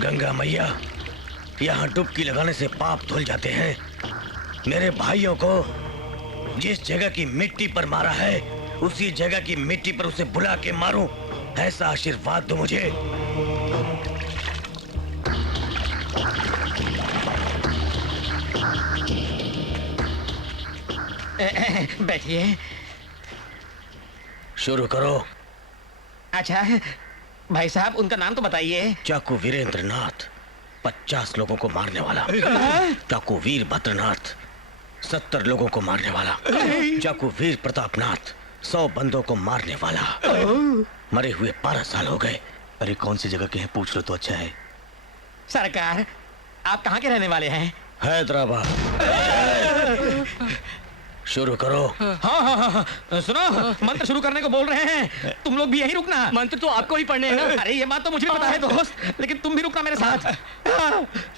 गंगा मैया, यहाँ डुबकी लगाने से पाप धुल जाते हैं। मेरे भाइयों को जिस जगह की मिट्टी पर मारा है, उसी जगह की मिट्टी पर उसे बुला के मारूं, ऐसा आशीर्वाद दो मुझे। बैठिए। शुरू करो। अच्छा भाई साहब, उनका नाम तो बताइए। चाकू वीरेंद्र नाथ, 50 लोगों को मारने वाला। चाकू वीर भद्रनाथ, 70 लोगों को मारने वाला। चाकू वीर प्रतापनाथ, 100 बंदों को मारने वाला। मरे हुए 12 साल हो गए। अरे कौन सी जगह के हैं, पूछ लो तो अच्छा है। सरकार, आप कहाँ के रहने वाले हैं? हैदराबाद। शुरू करो। हाँ, सुनो, मंत्र शुरू करने को बोल रहे हैं, तुम लोग भी यहीं रुकना। मंत्र तो आपको ही पढ़ने हैं ना। अरे ये बात तो मुझे भी पता है दोस्त, लेकिन तुम भी रुकना मेरे साथ।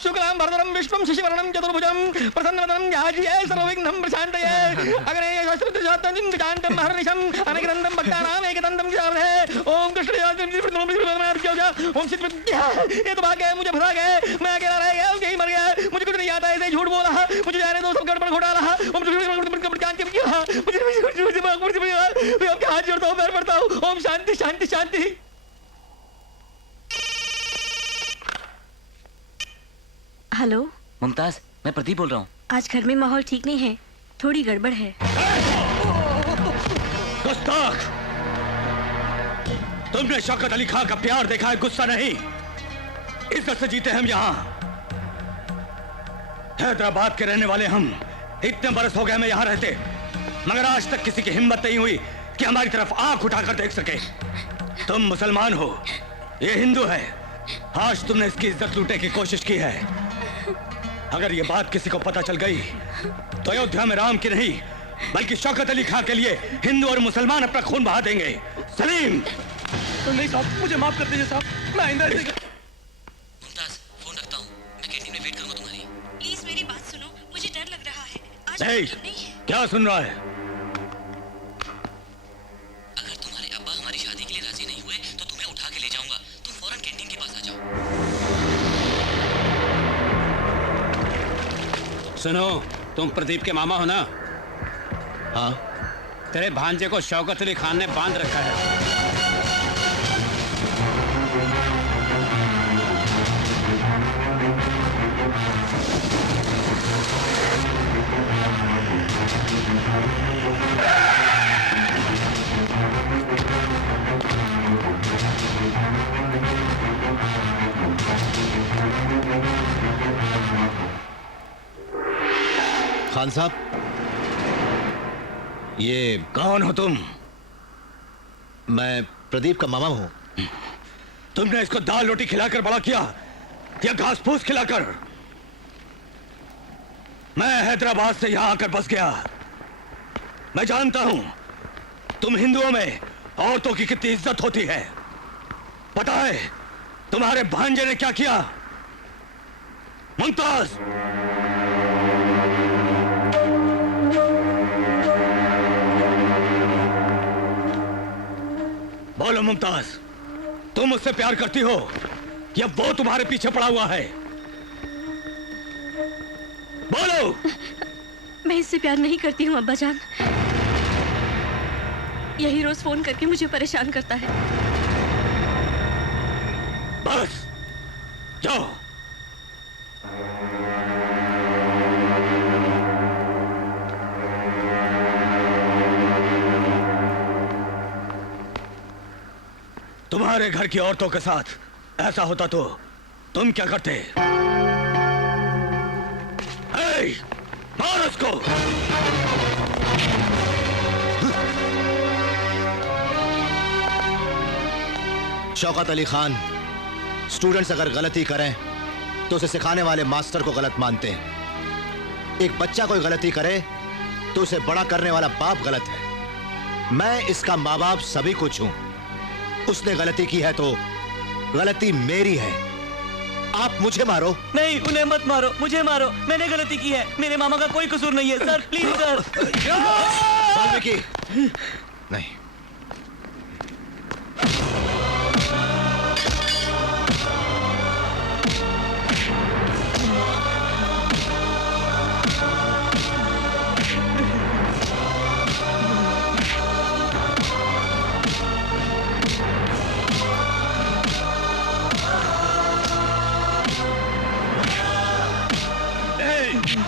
शुक्लां भरतरं विष्णुं शशिवर्णं चतुर्भुजं प्रसन्नवदनं ध्यायेत् सर्वविघ्नं प्रशान्तये। अग्रे शस्त्रजातं जातं हर्निशं अनेकदन्तं भक्तानां एकदन्तं जावहे। ओम कृष्ण ओम सिद्धिविद्या। ये तो भाग गए, मुझे फंसा गए, मैं अकेला रह गया, यही मर गया। मुझे कुछ नहीं आता, ऐसे झूठ बोला, मुझे जाने दो, सब गड़बड़ घोटाला। मैं आपके हाथ जोड़ता हूँ, पैर पड़ता हूँ। ओम शांति शांति शांति। हेलो मुमताज, मैं प्रदीप बोल रहा हूँ। आज घर में माहौल ठीक नहीं है, थोड़ी गड़बड़ है। गुस्ताख! तुमने शौकत अली खान का प्यार देखा है, गुस्सा नहीं। इज्जत से जीते हम यहाँ। हैदराबाद के रहने वाले हम, इतने बरस हो गए हमें यहाँ रहते, मगर आज तक किसी की हिम्मत नहीं हुई कि हमारी तरफ आंख उठाकर देख सके। तुम मुसलमान हो, ये हिंदू है। आज तुमने इसकी इज्जत लूटने की कोशिश की है। अगर ये बात किसी को पता चल गई तो अयोध्या में राम की नहीं, बल्कि शौकत अली खान के लिए हिंदू और मुसलमान अपना खून बहा देंगे। सलीम! नहीं साहब, मुझे माफ कर दीजिए साहब, मैं आइंदा। मुमताज, फोन रखता हूँ, मैं कैंटीन में वेट करूँगा तुम्हारी। प्लीज मेरी बात सुनो, मुझे डर लग रहा है। आज नहीं, क्या सुन रहा है? अगर तुम्हारे अब्बा हमारी शादी के लिए राजी नहीं हुए तो तुम्हें उठा के ले जाऊंगा। तुम फौरन कैंटीन के पास आ जाओ। सुनो, तुम प्रदीप के मामा हो ना? हाँ। तेरे भांजे को शौकत अली खान ने बांध रखा है। खान साहब, ये कौन हो तुम? मैं प्रदीप का मामा हूं। तुमने इसको दाल रोटी खिलाकर बड़ा किया या घास फूस खिलाकर? मैं हैदराबाद से यहां आकर बस गया। मैं जानता हूं तुम हिंदुओं में औरतों की कितनी इज्जत होती है। पता है तुम्हारे भांजे ने क्या किया? मुमताज, बोलो मुमताज, तुम उससे प्यार करती हो या वो तुम्हारे पीछे पड़ा हुआ है? बोलो। मैं इससे प्यार नहीं करती हूँ अब्बा जान। यही रोज फोन करके मुझे परेशान करता है। बस जाओ। तुम्हारे घर की औरतों के साथ ऐसा होता तो तुम क्या करते? हे, मार उसको। शौकत अली खान, स्टूडेंट्स अगर गलती करें तो उसे सिखाने वाले मास्टर को गलत मानते हैं। एक बच्चा कोई गलती करे तो उसे बड़ा करने वाला बाप गलत है। मैं इसका माँ बाप सभी कुछ हूं। उसने गलती की है तो गलती मेरी है। आप मुझे मारो। नहीं, उन्हें मत मारो, मुझे मारो। मैंने गलती की है, मेरे मामा का कोई कसूर नहीं है। Sir please sir. वाल्मीकि, नहीं।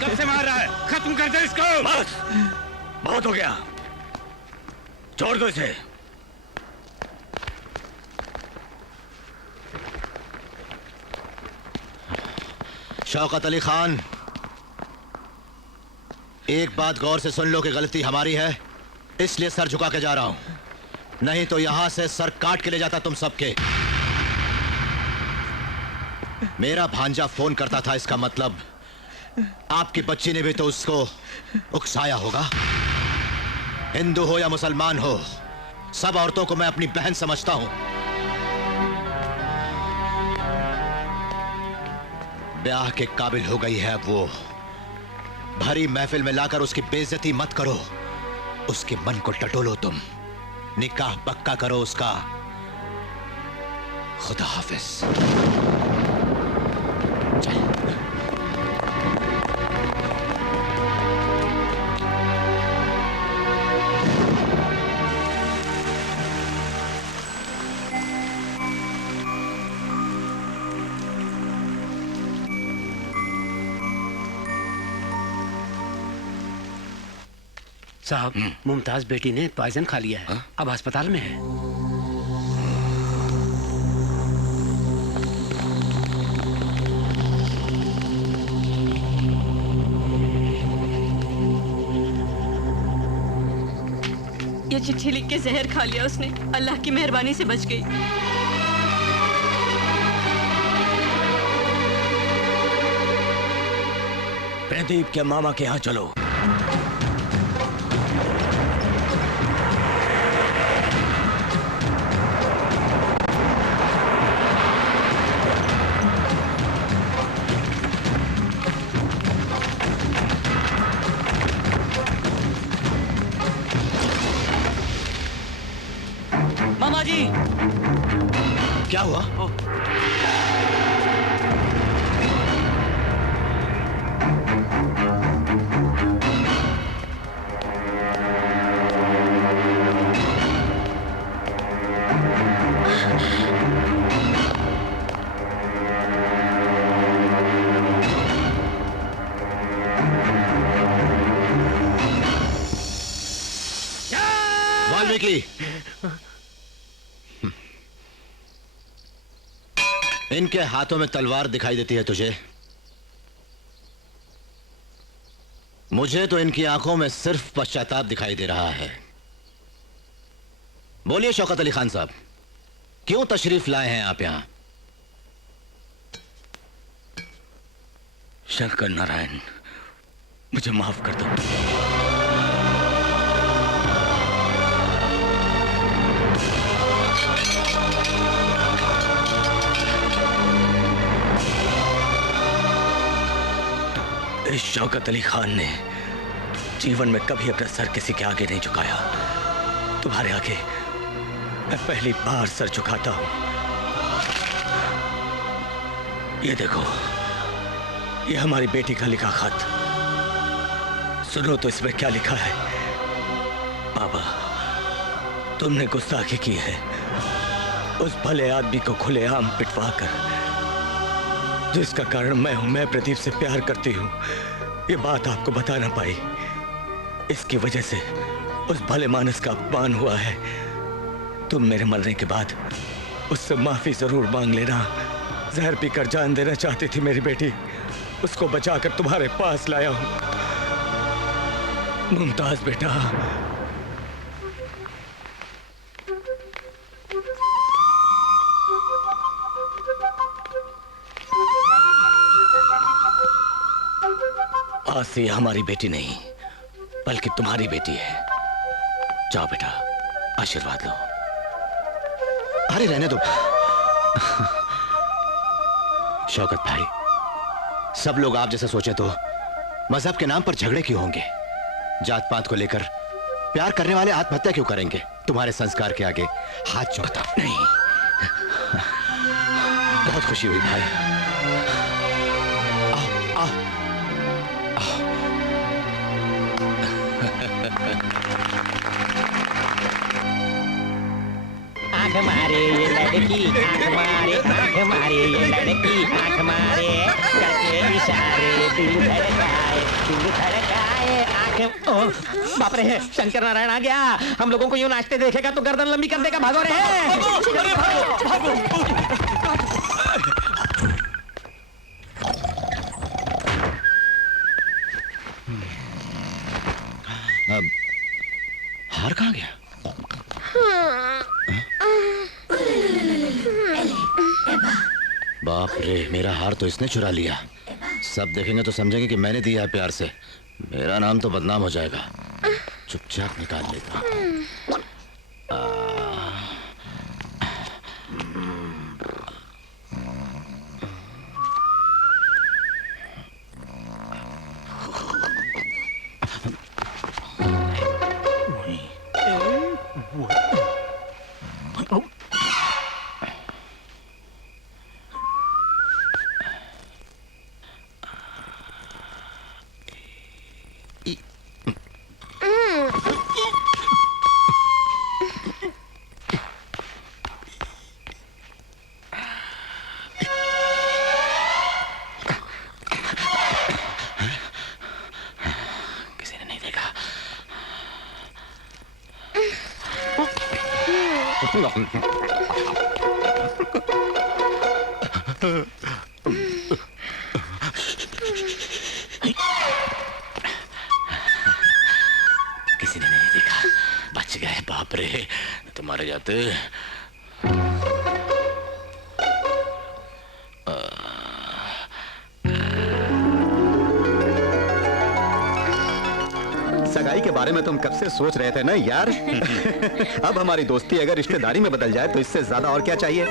कब से मार रहा है? खत्म कर दे इसको। बस, बहुत हो गया। छोड़ दो इसे। शौकत अली खान, एक बात गौर से सुन लो कि गलती हमारी है, इसलिए सर झुका के जा रहा हूं। नहीं तो यहां से सर काट के ले जाता तुम सबके। मेरा भांजा फोन करता था, इसका मतलब आपकी बच्ची ने भी तो उसको उकसाया होगा। हिंदू हो या मुसलमान हो, सब औरतों को मैं अपनी बहन समझता हूं। ब्याह के काबिल हो गई है अब वो। भरी महफिल में लाकर उसकी बेइज्जती मत करो। उसके मन को टटोलो तुम। निकाह पक्का करो उसका। खुदा हाफिज। साहब, मुमताज बेटी ने पॉइजन खा लिया है। अब अस्पताल में है। ये चिट्ठी लिख के जहर खा लिया उसने। अल्लाह की मेहरबानी से बच गई। प्रदीप के मामा के यहाँ चलो। मामा जी, क्या हुआ? वाल्मीकि, इनके हाथों में तलवार दिखाई देती है तुझे? मुझे तो इनकी आंखों में सिर्फ पश्चाताप दिखाई दे रहा है। बोलिए शौकत अली खान साहब, क्यों तशरीफ लाए हैं आप यहां? शंकर नारायण, मुझे माफ कर दो। इस शौकत अली खान ने जीवन में कभी अपना सर किसी के आगे नहीं झुकाया। तुम्हारे आगे मैं पहली बार सर झुकाता हूं। ये देखो, ये हमारी बेटी का लिखा खत। सुनो तो इसमें क्या लिखा है। बाबा, तुमने गुस्ताखी की है, उस भले आदमी को खुलेआम पिटवा कर, जिसका कारण मैं प्रदीप से प्यार करती हूँ। ये बात आपको बता ना पाई, इसकी वजह से उस भले मानस का अपमान हुआ है। तुम मेरे मरने के बाद उससे माफी जरूर मांग लेना। जहर पीकर जान देना चाहती थी मेरी बेटी, उसको बचाकर तुम्हारे पास लाया हूं। मुमताज बेटा, आज से हमारी बेटी नहीं बल्कि तुम्हारी बेटी है। जाओ बेटा, आशीर्वाद लो। अरे रहने दो शौकत भाई, सब लोग आप जैसे सोचे तो मजहब के नाम पर झगड़े क्यों होंगे? जात पात को लेकर प्यार करने वाले आत्महत्या क्यों करेंगे? तुम्हारे संस्कार के आगे हाथ जोड़ता नहीं। बहुत खुशी हुई भाई। आओ आओ। आंख मारे ये लड़की, आंख मारे, आंख मारे ये लड़की, आंख मारे करके इशारे, दिल धड़काए आंख। ओह बाप रे, शंकर नारायण आ गया। हम लोगों को यूं नाचते देखेगा तो गर्दन लंबी कर देगा। भागो रे, अब हार कहाँ गया? बाप रे, मेरा हार तो इसने चुरा लिया। सब देखेंगे तो समझेंगे कि मैंने दिया है प्यार से। मेरा नाम तो बदनाम हो जाएगा। चुपचाप निकाल लेता हूं। किसी ने नहीं देखा। बच गए। बाप रे, तो मारे जाते। सगाई के बारे में तुम कब से सोच रहे थे ना यार। अब हमारी दोस्ती अगर रिश्तेदारी में बदल जाए तो इससे ज्यादा और क्या चाहिए।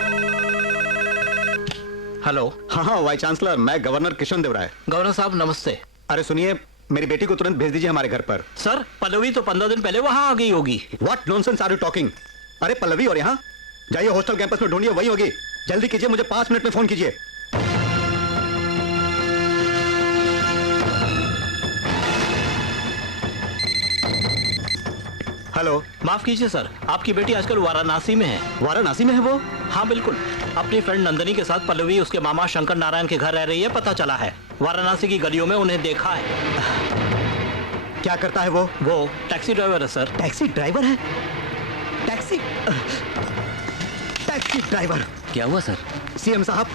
हेलो। हाँ वाइस चांसलर, मैं गवर्नर किशन देव राय। गवर्नर साहब नमस्ते। अरे सुनिए, मेरी बेटी को तुरंत भेज दीजिए हमारे घर पर। सर, पल्लवी तो 15 दिन पहले वहां आ गई होगी। What nonsense are you talking? अरे पल्लवी और यहाँ जाइए, हॉस्टल कैंपस में ढूंढिए, वही होगी। जल्दी कीजिए, मुझे 5 मिनट में फोन कीजिए। हेलो। माफ कीजिए सर, आपकी बेटी आजकल वाराणसी में है। वाराणसी में है वो? हाँ बिल्कुल, अपनी फ्रेंड नंदनी के साथ पल्लवी उसके मामा शंकर नारायण के घर रह रही है, पता चला है। वाराणसी की गलियों में उन्हें देखा है। क्या करता है वो? वो टैक्सी ड्राइवर है सर। टैक्सी ड्राइवर है? Taxi driver? क्या हुआ सर? सीएम साहब,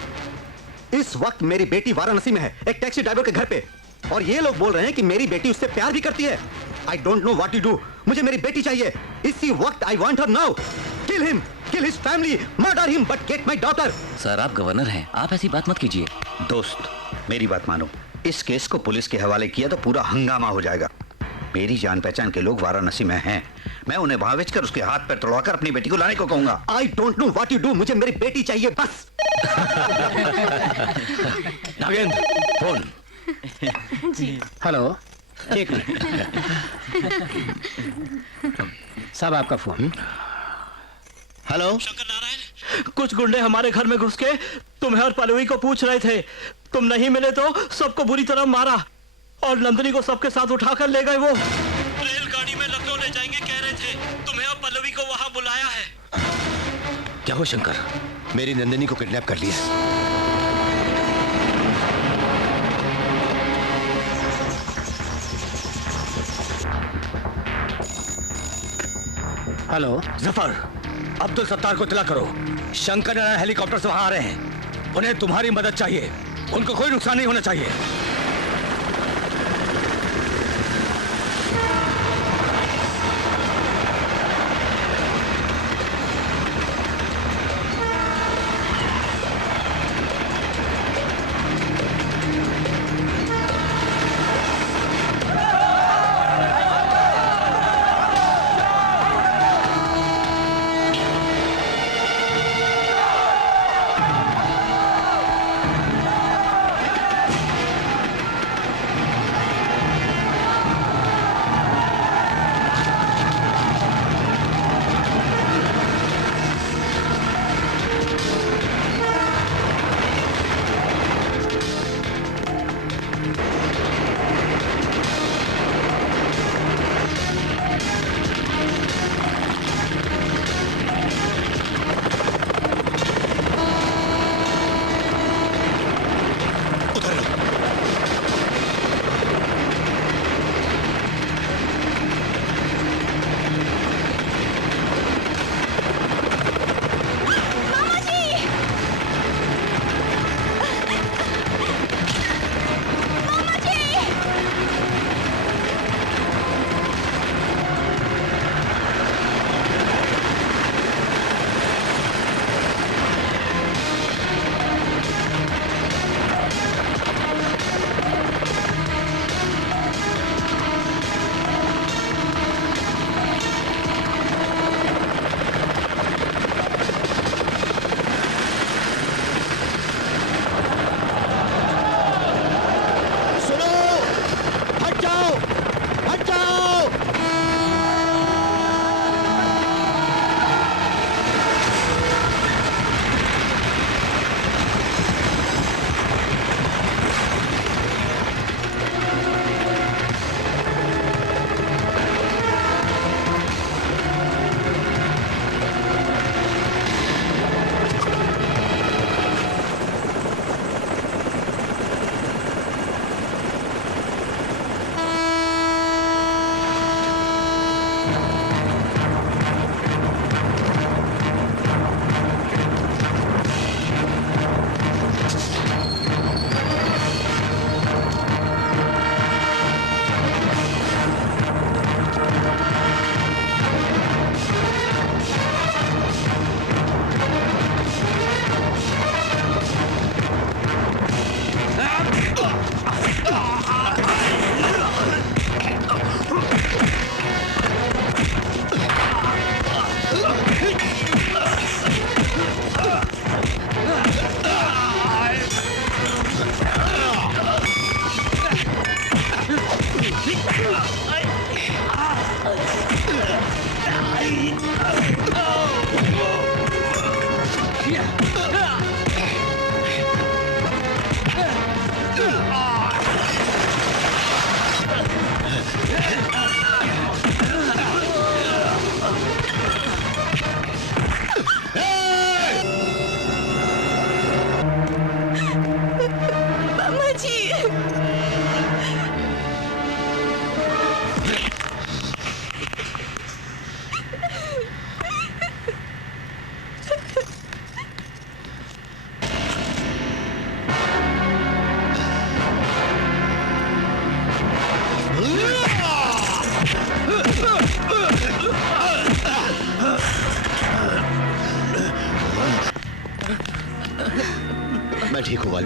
इस वक्त मेरी बेटी वाराणसी में है, एक टैक्सी ड्राइवर के घर पे। और ये लोग बोल रहे हैं कि मेरी बेटी उससे प्यार भी करती है। I don't know what to do. मुझे मेरी बेटी चाहिए इसी वक्त। I want her now. Kill him, kill his family, murder him, but get my daughter. Sir आप गवर्नर हैं, आप ऐसी बात मत कीजिए। दोस्त मेरी बात मानो, इस केस को पुलिस के हवाले किया तो पूरा हंगामा हो जाएगा। मेरी जान पहचान के लोग वाराणसी में हैं। मैं उन्हें वहां बेचकर उसके हाथ पैर तोड़वाकर अपनी बेटी को लाने को कहूंगा। आई don't know what you do. मुझे मेरी बेटी चाहिए बस। नागेंद्र फोन। हेलो, एक मिनट साहब, आपका फोन। हेलो, कुछ गुंडे हमारे घर में घुस के तुम्हें और पल्लवी को पूछ रहे थे। तुम नहीं मिले तो सबको बुरी तरह मारा और नंदिनी को सबके साथ उठाकर ले गए। वो रेलगाड़ी में लखनऊ ले जाएंगे कह रहे थे। तुम्हें और पल्लवी को वहां बुलाया है। क्या हो शंकर? मेरी नंदिनी को किडनैप कर लिया। हेलो जफर, अब्दुल सत्तार को इत्तला करो। शंकर नारायण हेलीकॉप्टर से वहां आ रहे हैं। उन्हें तुम्हारी मदद चाहिए। उनको कोई नुकसान नहीं होना चाहिए।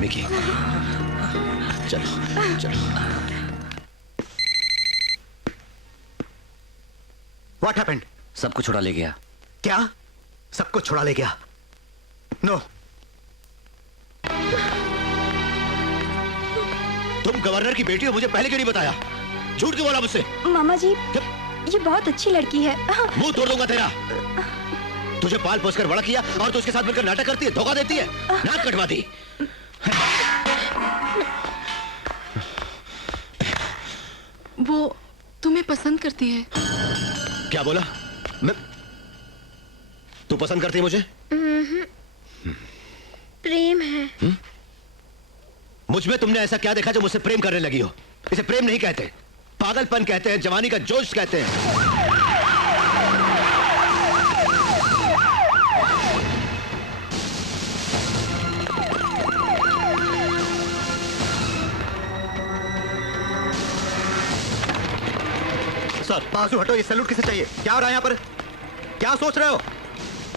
विकी, चलो चलो। What happened? सबको छुड़ा ले गया। क्या? सबको छुड़ा ले गया? नो। तुम गवर्नर की बेटी हो, मुझे पहले क्यों नहीं बताया? झूठ क्यों बोला मुझसे? मामा जी, ये बहुत अच्छी लड़की है। मुंह तोड़ दूंगा तेरा। तुझे पाल पोस कर बड़ा किया और तू उसके साथ मिलकर नाटक करती है, धोखा देती है, नाक कटवा दी। वो तुम्हें पसंद करती है। क्या बोला? मैं? तू पसंद करती है मुझे? प्रेम है। मुझ में तुमने ऐसा क्या देखा जो मुझसे प्रेम करने लगी हो? इसे प्रेम नहीं कहते, पागलपन कहते हैं, जवानी का जोश कहते हैं। सर बाजू हटो, ये सैल्यूट किसे चाहिए? क्या हो रहा है यहाँ पर? क्या सोच रहे हो?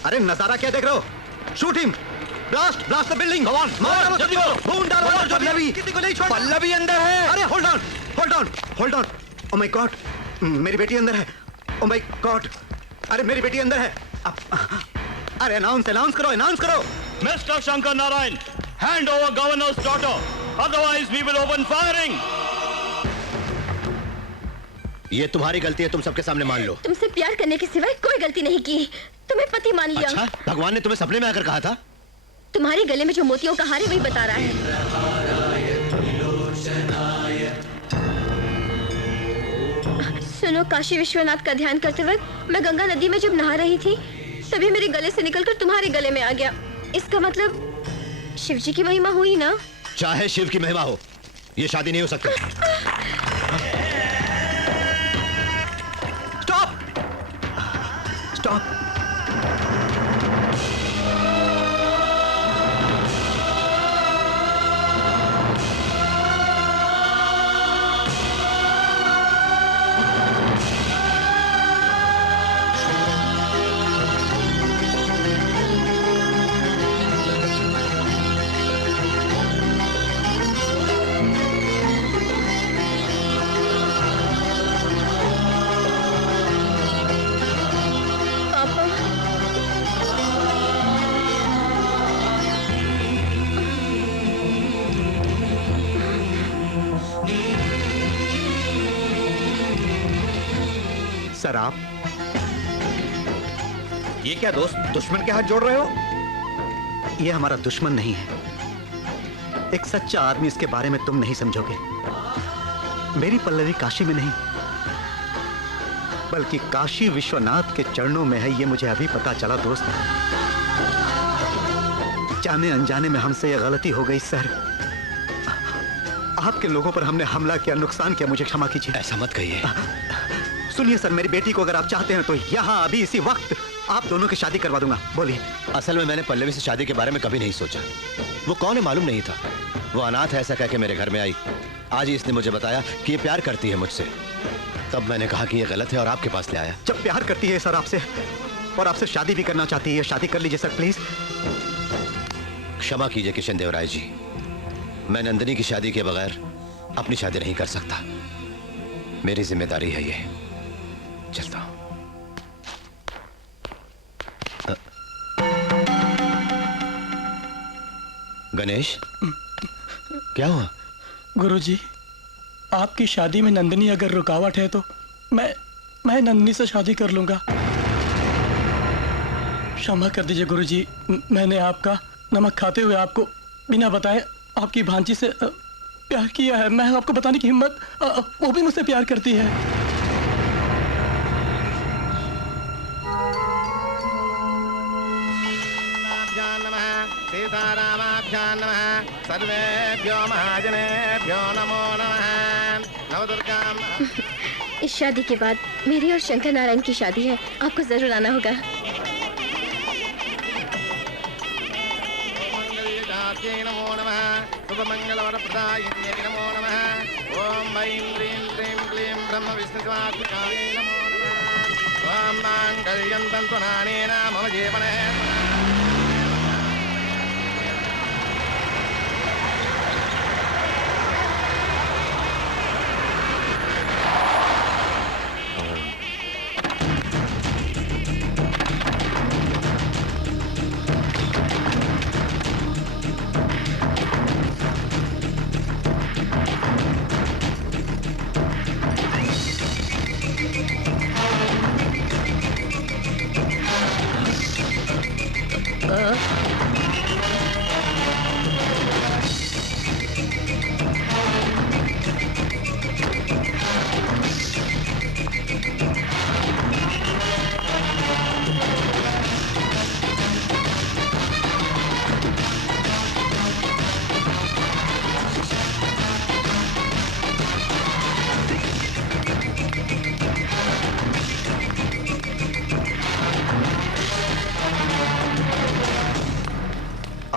अरे नजारा क्या देख रहे हो? Shoot him, blast blast the building. Come on, मारो जल्दी करो, खून डालो। पल्लवी, किसी को नहीं छोड़ना। पल्लवी अंदर है। अरे hold on, hold on, hold on. Oh my God, मेरी बेटी अंदर है। ओ माय गॉड, अरे मेरी बेटी अंदर है। अरे अनाउंस करो, अनाउंस करो। Mister Shankar Narayan, hand over governor's daughter, otherwise we will open firing. ये तुम्हारी गलती है, तुम सबके सामने मान लो। तुमसे प्यार करने के सिवाय कोई गलती नहीं की, तुम्हें पति मान लिया। अच्छा, भगवान ने तुम्हें सपने में आकर कहा था? तुम्हारे गले में जो मोतियों का हार है वही बता रहा है। सुनो, काशी विश्वनाथ का ध्यान करते वक्त मैं गंगा नदी में जब नहा रही थी तभी मेरे गले से निकलकर तुम्हारे गले में आ गया। इसका मतलब शिव जी की महिमा हुई ना? चाहे शिव की महिमा हो, ये शादी नहीं हो सकती। स्टॉप। सर आप ये क्या दोस्त, दुश्मन के हाथ जोड़ रहे हो? ये हमारा दुश्मन नहीं है, एक सच्चा आदमी। इसके बारे में तुम नहीं समझोगे। मेरी पल्लवी काशी में नहीं बल्कि काशी विश्वनाथ के चरणों में है, ये मुझे अभी पता चला दोस्त। जाने अनजाने में हमसे ये गलती हो गई सर। आपके लोगों पर हमने हमला किया, नुकसान किया, मुझे क्षमा कीजिए। ऐसा मत कहिए। सुनिए सर, मेरी बेटी को अगर आप चाहते हैं तो यहाँ अभी इसी वक्त आप दोनों की शादी करवा दूंगा। बोलिए। असल में मैंने पल्लवी से शादी के बारे में कभी नहीं सोचा। वो कौन है मालूम नहीं था। वो अनाथ है ऐसा कह के मेरे घर में आई। आज ही इसने मुझे बताया कि ये प्यार करती है मुझसे। तब मैंने कहा कि ये गलत है और आपके पास ले आया। जब प्यार करती है सर आपसे और आपसे शादी भी करना चाहती है, शादी कर लीजिए सर प्लीज। क्षमा कीजिए किशन देव राय जी, मैं नंदिनी की शादी के बगैर अपनी शादी नहीं कर सकता। मेरी जिम्मेदारी है ये। चलता हूं। गणेश, क्या हुआ? गुरुजी, आपकी शादी में नंदिनी अगर रुकावट है तो मैं नंदिनी से शादी कर लूंगा। क्षमा कर दीजिए गुरुजी, मैंने आपका नमक खाते हुए आपको बिना बताए आपकी भांजी से प्यार किया है। मैं आपको बताने की हिम्मत, वो भी मुझसे प्यार करती है। सीतारामाभ्यां नमः। सर्वेभ्यो महाजनेभ्यो नमो नमः। नवदुर्गां। इस शादी के बाद मेरी और शंकर नारायण की शादी है, आपको जरूर आना होगा। नमो नमः। शुभमंगलवरप्रदायिन्यै नमो नमः। ओम ऐं ह्रीं क्लीं क्लीं ब्रह्म विष्णु शिवात्मकायै नमो नमः। ओम मांगल्यं तन्तुनानेन मम जीवने।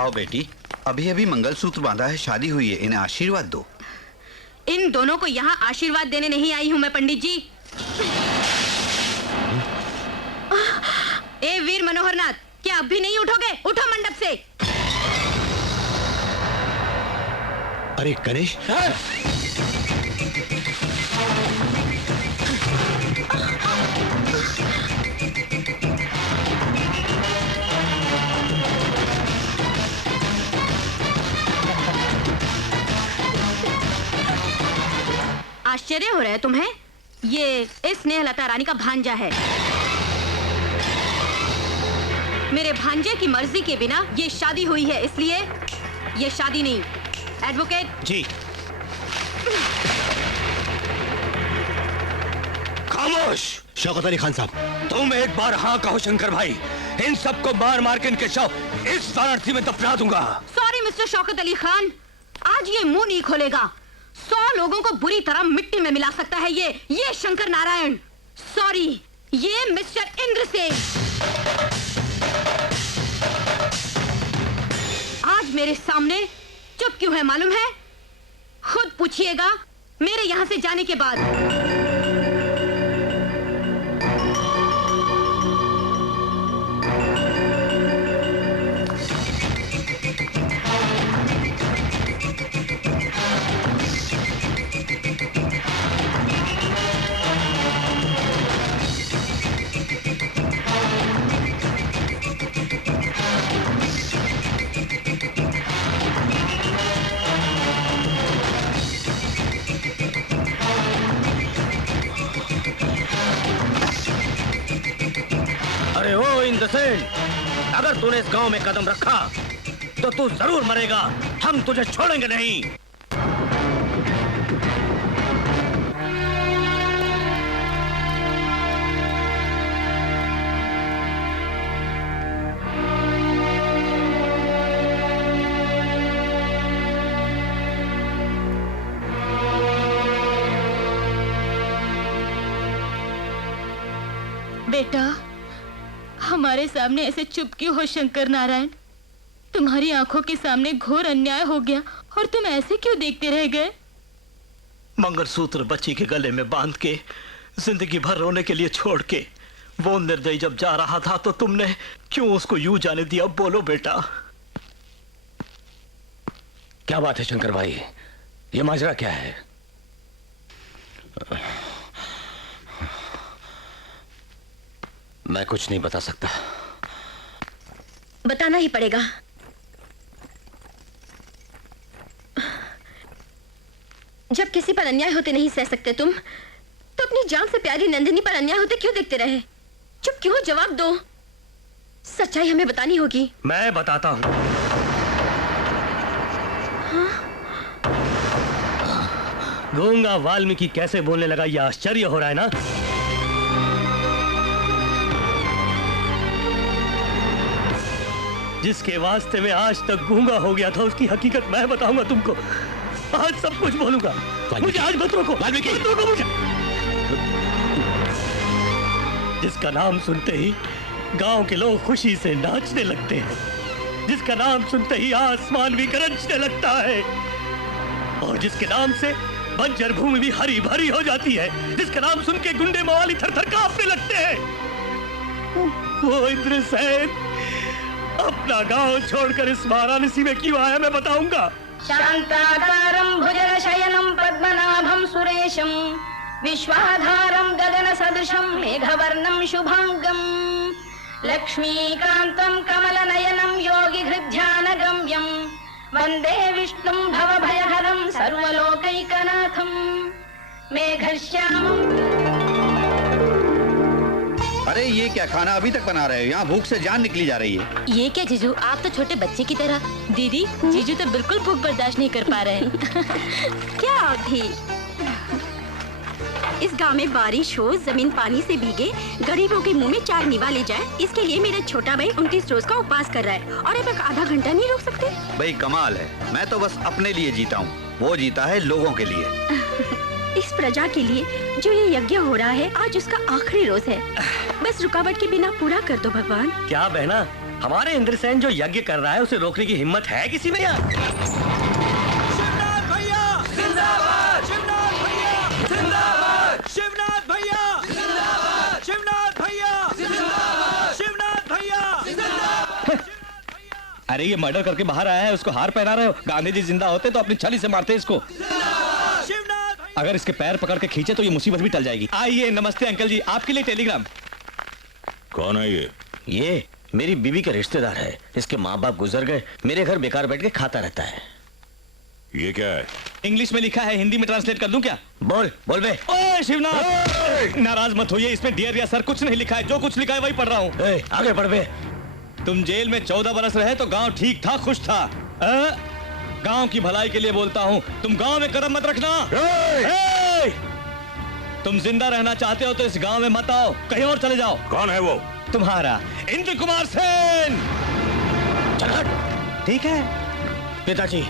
आओ बेटी, अभी अभी मंगलसूत्र बांधा है, शादी हुई है, इन्हें आशीर्वाद दो। इन दोनों को यहाँ आशीर्वाद देने नहीं आई हूँ मैं पंडित जी। ए वीर मनोहरनाथ, क्या अब भी नहीं उठोगे? उठो मंडप से। अरे गणेश, आश्चर्य हो रहा है तुम्हें? ये इस स्नेहलता रानी का भांजा है। मेरे भांजे की मर्जी के बिना ये शादी हुई है, इसलिए ये शादी नहीं। एडवोकेट जी। खामोश। शौकत अली खान साहब, तुम एक बार हाँ कहो शंकर भाई, इन सबको मार मार के इनके शव इस वाराणसी में दफना दूंगा। सॉरी मिस्टर शौकत अली खान, आज ये मुंह नहीं खोलेगा। 100 लोगों को बुरी तरह मिट्टी में मिला सकता है ये शंकर नारायण। सॉरी, ये मिस्टर इंद्रसेन। आज मेरे सामने चुप क्यों है मालूम है? खुद पूछिएगा मेरे यहां से जाने के बाद। अरे ओ इंद्रसेन, अगर तूने इस गांव में कदम रखा तो तू जरूर मरेगा। हम तुझे छोड़ेंगे नहीं। बेटा, हमारे सामने ऐसे चुप क्यों हो शंकर नारायण? तुम्हारी आंखों के सामने घोर अन्याय हो गया और तुम ऐसे क्यों देखते रह गए? मंगलसूत्र बच्ची के गले में बांध के जिंदगी भर रोने के लिए छोड़ के वो निर्दयी जब जा रहा था तो तुमने क्यों उसको यूं जाने दिया? बोलो बेटा। क्या बात है शंकर भाई, ये माजरा क्या है? मैं कुछ नहीं बता सकता। बताना ही पड़ेगा। जब किसी पर अन्याय होते नहीं सह सकते तुम, तो अपनी जान से प्यारी नंदिनी पर अन्याय होते क्यों देखते रहे? चुप क्यों? जवाब दो। सच्चाई हमें बतानी होगी। मैं बताता हूं। गूंगा वाल्मीकि कैसे बोलने लगा, यह आश्चर्य हो रहा है ना? जिसके वास्ते में आज तक गूंगा हो गया था उसकी हकीकत मैं बताऊंगा तुमको। आज सब कुछ बोलूंगा। मुझे आज मत रोको, वाल्मीकि मत रोको मुझे। जिसका नाम सुनते ही गांव के लोग खुशी से नाचने लगते हैं, जिसका नाम सुनते ही आसमान भी गरजने लगता है, और जिसके नाम से बंजर भूमि भी हरी भरी हो जाती है, जिसका नाम सुन के गुंडे मवाली थर-थर कांपने लगते हैं, वो इंद्रसेन अपना गांव छोड़कर इस वाराणसी में क्यों आया मैं बताऊंगा। शांताकारं भुजगशयनं पद्मनाभं सुरेशं विश्वाधारं गगनसदृशं मेघवर्णं शुभांगं लक्ष्मीकान्तं कमलनयनं योगिहृद्ध्यानगम्यं वन्दे विष्णुं भवभयहरं सर्वलोकैकनाथं मेघश्यामं। अरे ये क्या खाना अभी तक बना रहे हो? यहाँ भूख से जान निकली जा रही है। ये क्या जीजू, आप तो छोटे बच्चे की तरह। दीदी, जीजू तो बिल्कुल भूख बर्दाश्त नहीं कर पा रहे हैं। क्या अभी? इस गांव में बारिश हो, जमीन पानी से भीगे, गरीबों के मुंह में 4 निवाले जाए, इसके लिए मेरा छोटा भाई 29 रोज का उपवास कर रहा है और अब तक आधा घंटा नहीं रोक सकते। भाई कमाल है, मैं तो बस अपने लिए जीता हूँ, वो जीता है लोगों के लिए। इस प्रजा के लिए जो ये यज्ञ हो रहा है, आज उसका आखिरी रोज है। बस रुकावट के बिना पूरा कर दो भगवान। क्या बहना, हमारे इंद्रसेन जो यज्ञ कर रहा है उसे रोकने की हिम्मत है किसी में यार? शिवनाथ भैया जिंदाबाद, शिवनाथ भैया जिंदाबाद, शिवनाथ भैया जिंदाबाद, शिवनाथ भैया जिंदाबाद, शिवनाथ भैया जिंदाबाद। अरे ये मर्डर करके बाहर आया है, उसको हार पहना रहे हो। गांधी जी जिंदा होते तो अपनी छड़ी से मारते इसको। अगर इसके पैर पकड़ के खींचे तो ये मुसीबत भी टल जाएगी। आइए, नमस्ते अंकल जी, आपके लिए टेलीग्राम। कौन है ये? ये मेरी बीवी का रिश्तेदार है। इसके माँ बाप गुजर गए, मेरे घर बेकार बैठ के खाता रहता है। ये क्या है? इंग्लिश में लिखा है, हिंदी में ट्रांसलेट कर दूं क्या? बोल बोल बे। ओए शिवनाथ, नाराज मत होइए, इसमें डियर या सर कुछ नहीं लिखा है। जो कुछ लिखा है वही पढ़ रहा हूँ। आगे बढ़ बे। तुम जेल में 14 बरस रहे तो गांव ठीक था, खुश था। गांव की भलाई के लिए बोलता हूँ, तुम गांव में कदम मत रखना। तुम जिंदा रहना चाहते हो तो इस गांव में मत आओ, कहीं और चले जाओ। कौन है वो? तुम्हारा इंद्र कुमार सेन। ठीक है पिताजी,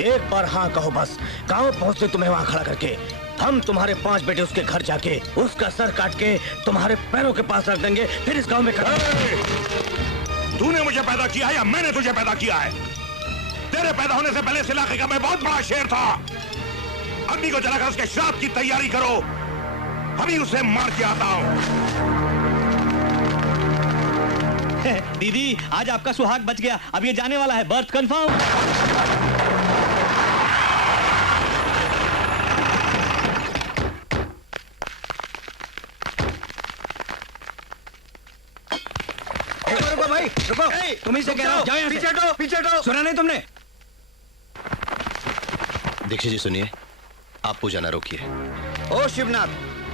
एक बार हाँ कहो बस। गांव पहुंचते तुम्हें वहां खड़ा करके हम तुम्हारे 5 बेटे उसके घर जाके उसका सर काट के तुम्हारे पैरों के पास रख देंगे, फिर इस गांव में तूने मुझे पैदा किया है या मैंने तुझे पैदा किया है? तेरे पैदा होने से पहले इस इलाके का मैं बहुत बड़ा शेर था। अग्नि को जलाकर उसके श्राप की तैयारी करो, अभी उसे मार के आता हूं। दीदी, आज आपका सुहाग बच गया। अब ये जाने वाला है, बर्थ कंफर्म। रुको भाई, रुको। तुम्ही से कह रहा हूं, जाओ यहाँ से। पीछे हटो, पीछे हटो। सुना नहीं तुमने? दीक्षित जी सुनिए, आप पूजा ना रोकिए। ओ शिवनाथ,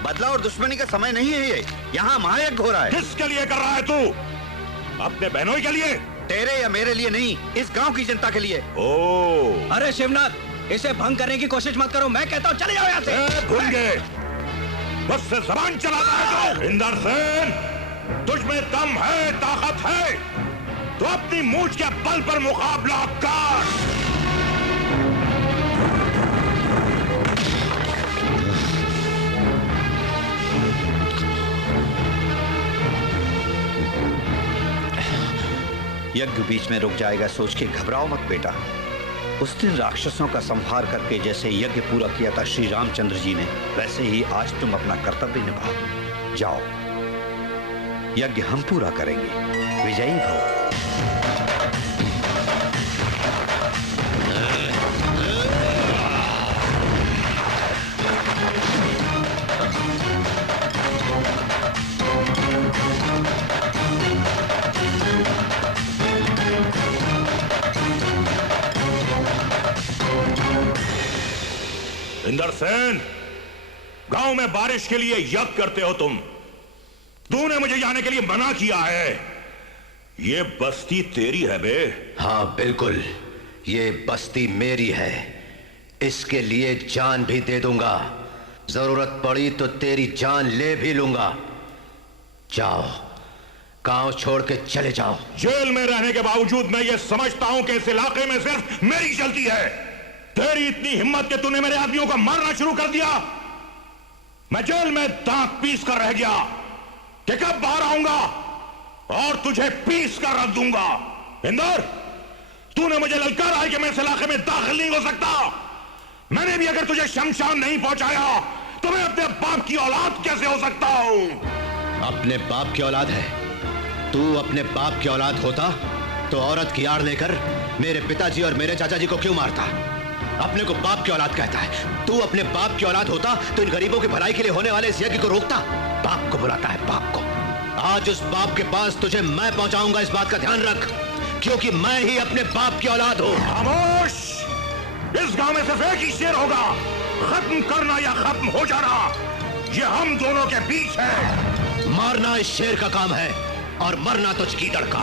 बदला और दुश्मनी का समय नहीं है ये। यहाँ महायज्ञ हो रहा है। किसके लिए कर रहा है तू? अपने बहनों के लिए? तेरे या मेरे लिए नहीं, इस गांव की जनता के लिए। ओ, अरे शिवनाथ, इसे भंग करने की कोशिश मत करो। मैं कहता हूँ चले जाओ यहाँ से। भूल गए, बस से जबान चलाता है तू। इंदर सेन, तुझ में दम है, ताकत है, तो अपनी मूंछ के बल पर मुकाबला कर। यज्ञ बीच में रुक जाएगा सोच के घबराओ मत बेटा। उस दिन राक्षसों का संहार करके जैसे यज्ञ पूरा किया था श्री रामचंद्र जी ने, वैसे ही आज तुम अपना कर्तव्य निभाओ। जाओ, यज्ञ हम पूरा करेंगे। विजयी भव। इंदर सेन, गांव में बारिश के लिए यज्ञ करते हो तुम। तूने मुझे जाने के लिए मना किया है। ये बस्ती तेरी है बे? हाँ बिल्कुल, ये बस्ती मेरी है। इसके लिए जान भी दे दूंगा, जरूरत पड़ी तो तेरी जान ले भी लूंगा। जाओ, गांव छोड़ के चले जाओ। जेल में रहने के बावजूद मैं ये समझता हूं कि इस इलाके में सिर्फ मेरी चलती है। तेरी इतनी हिम्मत कि तूने मेरे आदमियों को मारना शुरू कर दिया। मैं जेल में दांत पीस कर रह गया कि कब बाहर आऊंगा और तुझे पीस कर रख दूंगा। इंदर, तूने मुझे ललकारा है कि मैं इस इलाके में दाखिल नहीं हो सकता। मैंने भी अगर तुझे शमशान नहीं पहुंचाया तो मैं अपने बाप की औलाद कैसे हो सकता हूं? अपने बाप की औलाद है? तू अपने बाप की औलाद होता तो औरत की आड़ लेकर मेरे पिताजी और मेरे चाचा जी को क्यों मारता? अपने को बाप की औलाद कहता है। तू अपने बाप की औलाद होता तो इन गरीबों की भलाई के लिए होने वाले इस यज्ञ को रोकता। बाप को बुलाता है, बाप को। आज उस बाप के पास तुझे मैं पहुंचाऊंगा, इस बात का ध्यान रख, क्योंकि मैं ही अपने बाप की औलाद हूं। खामोश! इस गांव में सिर्फ एक ही शेर होगा, खत्म करना या खत्म हो जाना। ये हम दोनों के बीच है। मारना इस शेर का काम है और मरना तो गीदड़ का।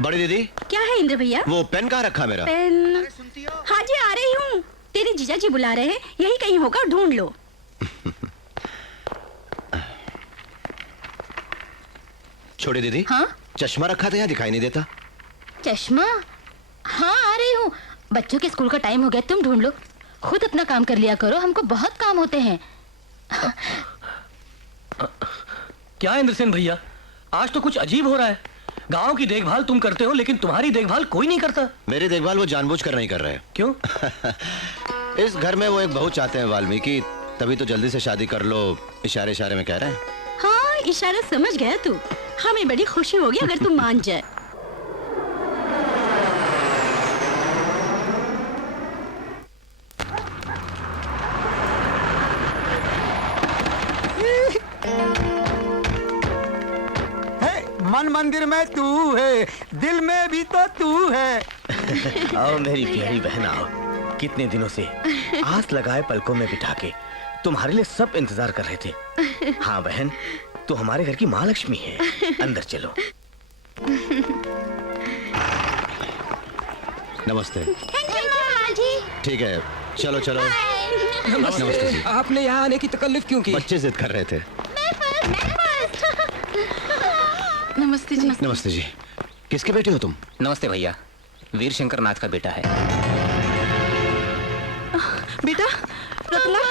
बड़ी दीदी, क्या है इंद्र भैया? वो पेन कहाँ रखा मेरा? पेन? हाँ जी, आ रही हूँ। तेरी जीजा जी बुला रहे हैं, यही कहीं होगा, ढूंढ लो। छोटी दीदी। हाँ? चश्मा रखा था, यहाँ दिखाई नहीं देता। चश्मा? हाँ, आ रही हूँ। बच्चों के स्कूल का टाइम हो गया, तुम ढूंढ लो। खुद अपना काम कर लिया करो, हमको बहुत काम होते हैं। क्या इंद्रसेन भैया, आज तो कुछ अजीब हो रहा है। गांव की देखभाल तुम करते हो, लेकिन तुम्हारी देखभाल कोई नहीं करता। मेरी देखभाल वो जानबूझकर नहीं कर रहे। क्यों? इस घर में वो एक बहू चाहते हैं वाल्मीकि, तभी तो जल्दी से शादी कर लो, इशारे इशारे में कह रहे हैं। हाँ, इशारा समझ गया तू। हमें बड़ी खुशी होगी अगर तू मान जाए। मन मंदिर में तू है, दिल में भी तो तू है। आओ मेरी प्यारी बहन, आओ। कितने दिनों से आस लगाए पलकों में बिठा के तुम्हारे लिए सब इंतजार कर रहे थे। हाँ बहन, तू हमारे घर की माँ लक्ष्मी है। अंदर चलो। नमस्ते। ठीक है, चलो चलो। नमस्ते जी। आपने यहाँ आने की तकल्लुफ क्यों की? बच्चे जिद कर रहे थे। नमस्ते जी। नमस्ते जी। किसके बेटे हो तुम? नमस्ते भैया, वीर शंकर नाथ का बेटा है। बेटा, रतनलाल,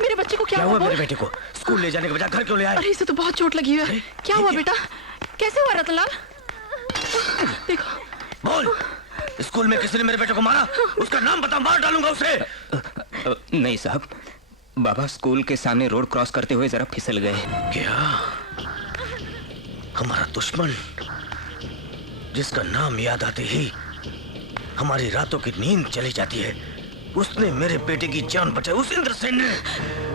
मेरे बच्चे को क्या हुआ? मेरे बेटे को स्कूल ले जाने के बजाय घर क्यों ले आए? अरे इसे तो बहुत चोट लगी है। क्या हुआ बेटा? कैसे हुआ रतनलाल? देखो। बोल, स्कूल में किसी ने मेरे बेटे को मारा? उसका नाम बता, मार डालूंगा उसे। नहीं साहब, बाबा स्कूल के सामने रोड क्रॉस करते हुए जरा फिसल गए। क्या? हमारा दुश्मन, जिसका नाम याद आते ही हमारी रातों की नींद चली जाती है, उसने मेरे बेटे की जान बचाई, उस इंद्रसेन ने।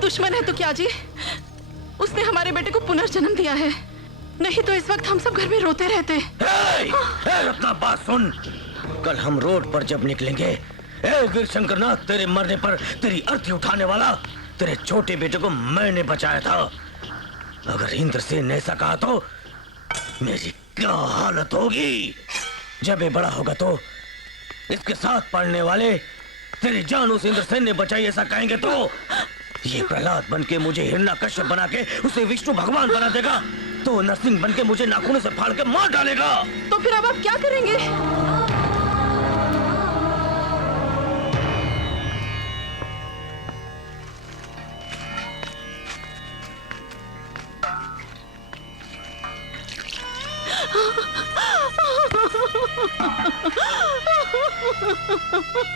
दुश्मन है तो क्या जी, उसने हमारे बेटे को पुनर्जन्म दिया है, नहीं तो इस वक्त हम सब घर में रोते रहते। रत्ना, बात सुन। कल हम रोड पर जब निकलेंगे, वीर शंकरनाथ, तेरे मरने पर तेरी अर्थी उठाने वाला तेरे छोटे बेटे को मैंने बचाया था। अगर इंद्रसेन ने ऐसा कहा तो मेरी क्या हालत होगी? जब ये बड़ा होगा तो इसके साथ पढ़ने वाले तेरी जान उस इंद्रसेन ने बचाई ऐसा कहेंगे तो ये प्रहलाद बनके मुझे हिरण्यकश्यप बना के उसे विष्णु भगवान बना देगा, तो नरसिंह बनके मुझे नाखूनों से फाड़ के मार डालेगा। तो फिर अब आप क्या करेंगे?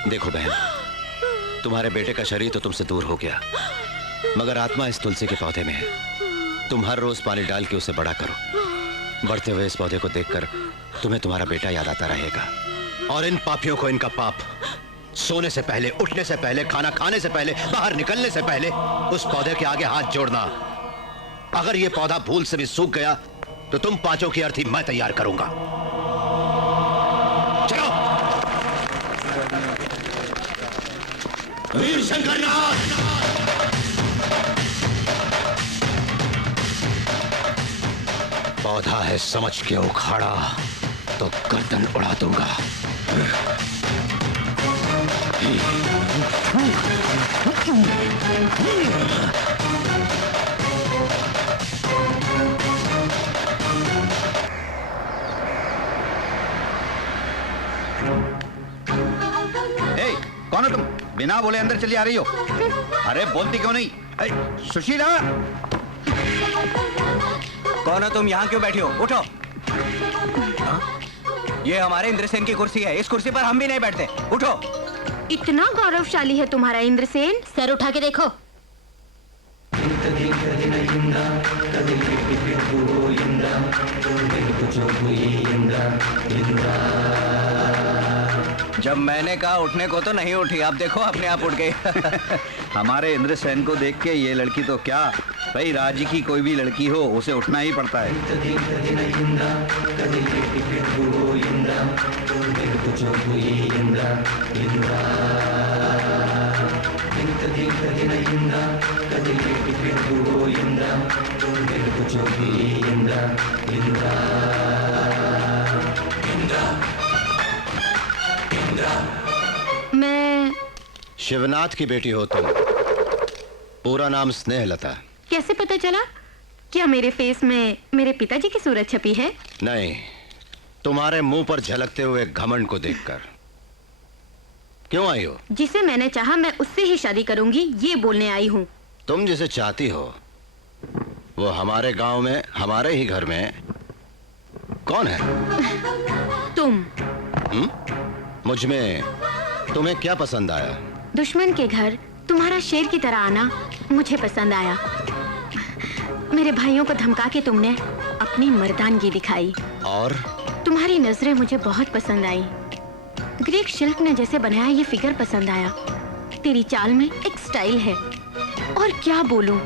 देखो बहन, तुम्हारे बेटे का शरीर तो तुमसे दूर हो गया, मगर आत्मा इस तुलसी के पौधे में है। तुम हर रोज पानी डाल के उसे बड़ा करो। बढ़ते हुए इस पौधे को देखकर तुम्हें तुम्हारा बेटा याद आता रहेगा। और इन पापियों को इनका पाप, सोने से पहले, उठने से पहले, खाना खाने से पहले, बाहर निकलने से पहले उस पौधे के आगे हाथ जोड़ना। अगर ये पौधा भूल से भी सूख गया तो तुम पांचों की अर्थी मैं तैयार करूंगा। चलो। वीर शंकरनाथ, पौधा है समझ के उखाड़ा तो गर्दन उड़ा दूंगा। कौन हो तुम? बिना बोले अंदर चली आ रही हो? अरे बोलती क्यों नहीं? सुशीला, कौन हो तुम? यहाँ क्यों बैठी हो? उठो। ये हमारे इंद्रसेन की कुर्सी है, इस कुर्सी पर हम भी नहीं बैठते। उठो। इतना गौरवशाली है तुम्हारा इंद्रसेन, सर उठा के देखो। जब मैंने कहा उठने को तो नहीं उठी, आप देखो अपने आप उठ गई। हमारे इंद्रसेन को देख के ये लड़की तो क्या, भाई राज्य की कोई भी लड़की हो उसे उठना ही पड़ता है। इंद्रा शिवनाथ की बेटी हो तुम। पूरा नाम स्नेहलता। कैसे पता चला? क्या मेरे फेस में मेरे पिताजी की सूरत छपी है? नहीं, तुम्हारे मुंह पर झलकते हुए घमंड को देखकर। क्यों आई हो? जिसे मैंने चाहा मैं उससे ही शादी करूंगी, ये बोलने आई हूँ। तुम जिसे चाहती हो वो हमारे गांव में, हमारे ही घर में कौन है? तुम। मुझ में तुम्हें क्या पसंद आया? दुश्मन के घर तुम्हारा शेर की तरह आना मुझे पसंद आया। मेरे भाइयों को धमका के तुमने अपनी मर्दानगी दिखाई। और तुम्हारी नजरें मुझे बहुत पसंद आई। ग्रीक शिल्प ने जैसे बनाया ये फिगर पसंद आया। तेरी चाल में एक स्टाइल है। और क्या बोलूं,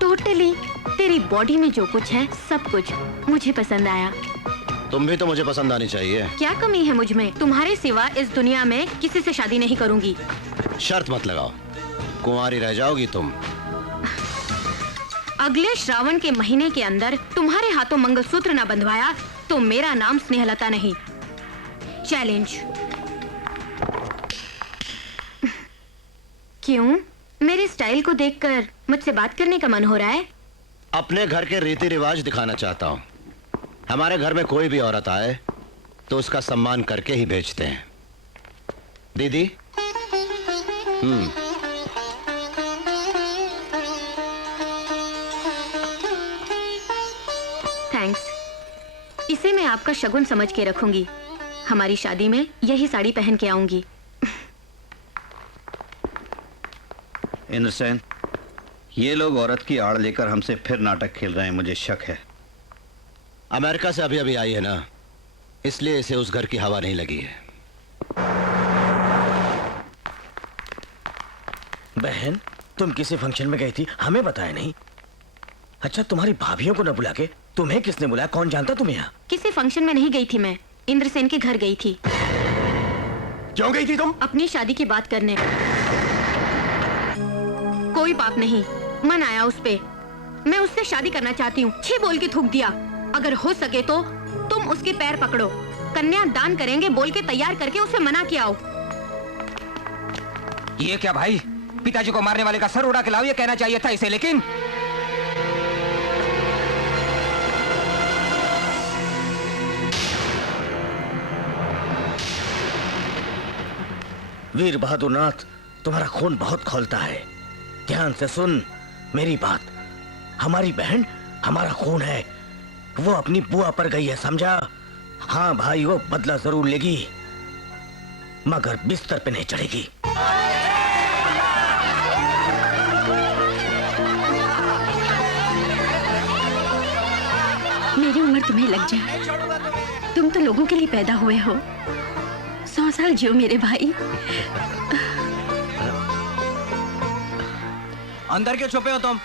टोटली तेरी बॉडी में जो कुछ है सब कुछ मुझे पसंद आया। तुम भी तो मुझे पसंद आनी चाहिए। क्या कमी है मुझ में? तुम्हारे सिवा इस दुनिया में किसी से शादी नहीं करूंगी। शर्त मत लगाओ, कुंवारी रह जाओगी तुम। अगले श्रावण के महीने के अंदर तुम्हारे हाथों मंगलसूत्र न बंधवाया तो मेरा नाम स्नेहलता नहीं। चैलेंज। क्यों? मेरे स्टाइल को देखकर मुझसे बात करने का मन हो रहा है? अपने घर के रीति रिवाज दिखाना चाहता हूँ। हमारे घर में कोई भी औरत आए तो उसका सम्मान करके ही भेजते हैं। दीदी। थैंक्स। इसे मैं आपका शगुन समझ के रखूंगी। हमारी शादी में यही साड़ी पहन के आऊंगी। इंद्रसेन, ये लोग औरत की आड़ लेकर हमसे फिर नाटक खेल रहे हैं, मुझे शक है। अमेरिका से अभी अभी आई है ना, इसलिए इसे उस घर की हवा नहीं लगी है। बहन, तुम किसी फंक्शन में गई थी, हमें बताया नहीं। अच्छा, तुम्हारी भाभियों को न बुला के तुम्हें किसने बुलाया? कौन जानता तुम्हें यहाँ? किसी फंक्शन में नहीं गई थी मैं, इंद्रसेन के घर गई थी। क्यों गई थी तुम? अपनी शादी की बात करने। कोई पाप नहीं, मन आया उस पे। मैं उससे शादी करना चाहती हूँ। छी बोल के थूक दिया। अगर हो सके तो तुम उसके पैर पकड़ो। कन्या दान करेंगे बोल के तैयार करके उसे मना के आओ। ये क्या भाई, पिताजी को मारने वाले का सर उड़ा के लाओ, ये कहना चाहिए था इसे। लेकिन वीर बहादुर नाथ, तुम्हारा खून बहुत खौलता है। ध्यान से सुन मेरी बात। हमारी बहन हमारा खून है। वो अपनी बुआ पर गई है, समझा? हाँ भाई, वो बदला जरूर लेगी, मगर बिस्तर पे नहीं चढ़ेगी। मेरी उम्र तुम्हें लग जाए, तुम तो लोगों के लिए पैदा हुए हो। 100 साल जियो मेरे भाई। अंदर क्यों छुपे हो तुम?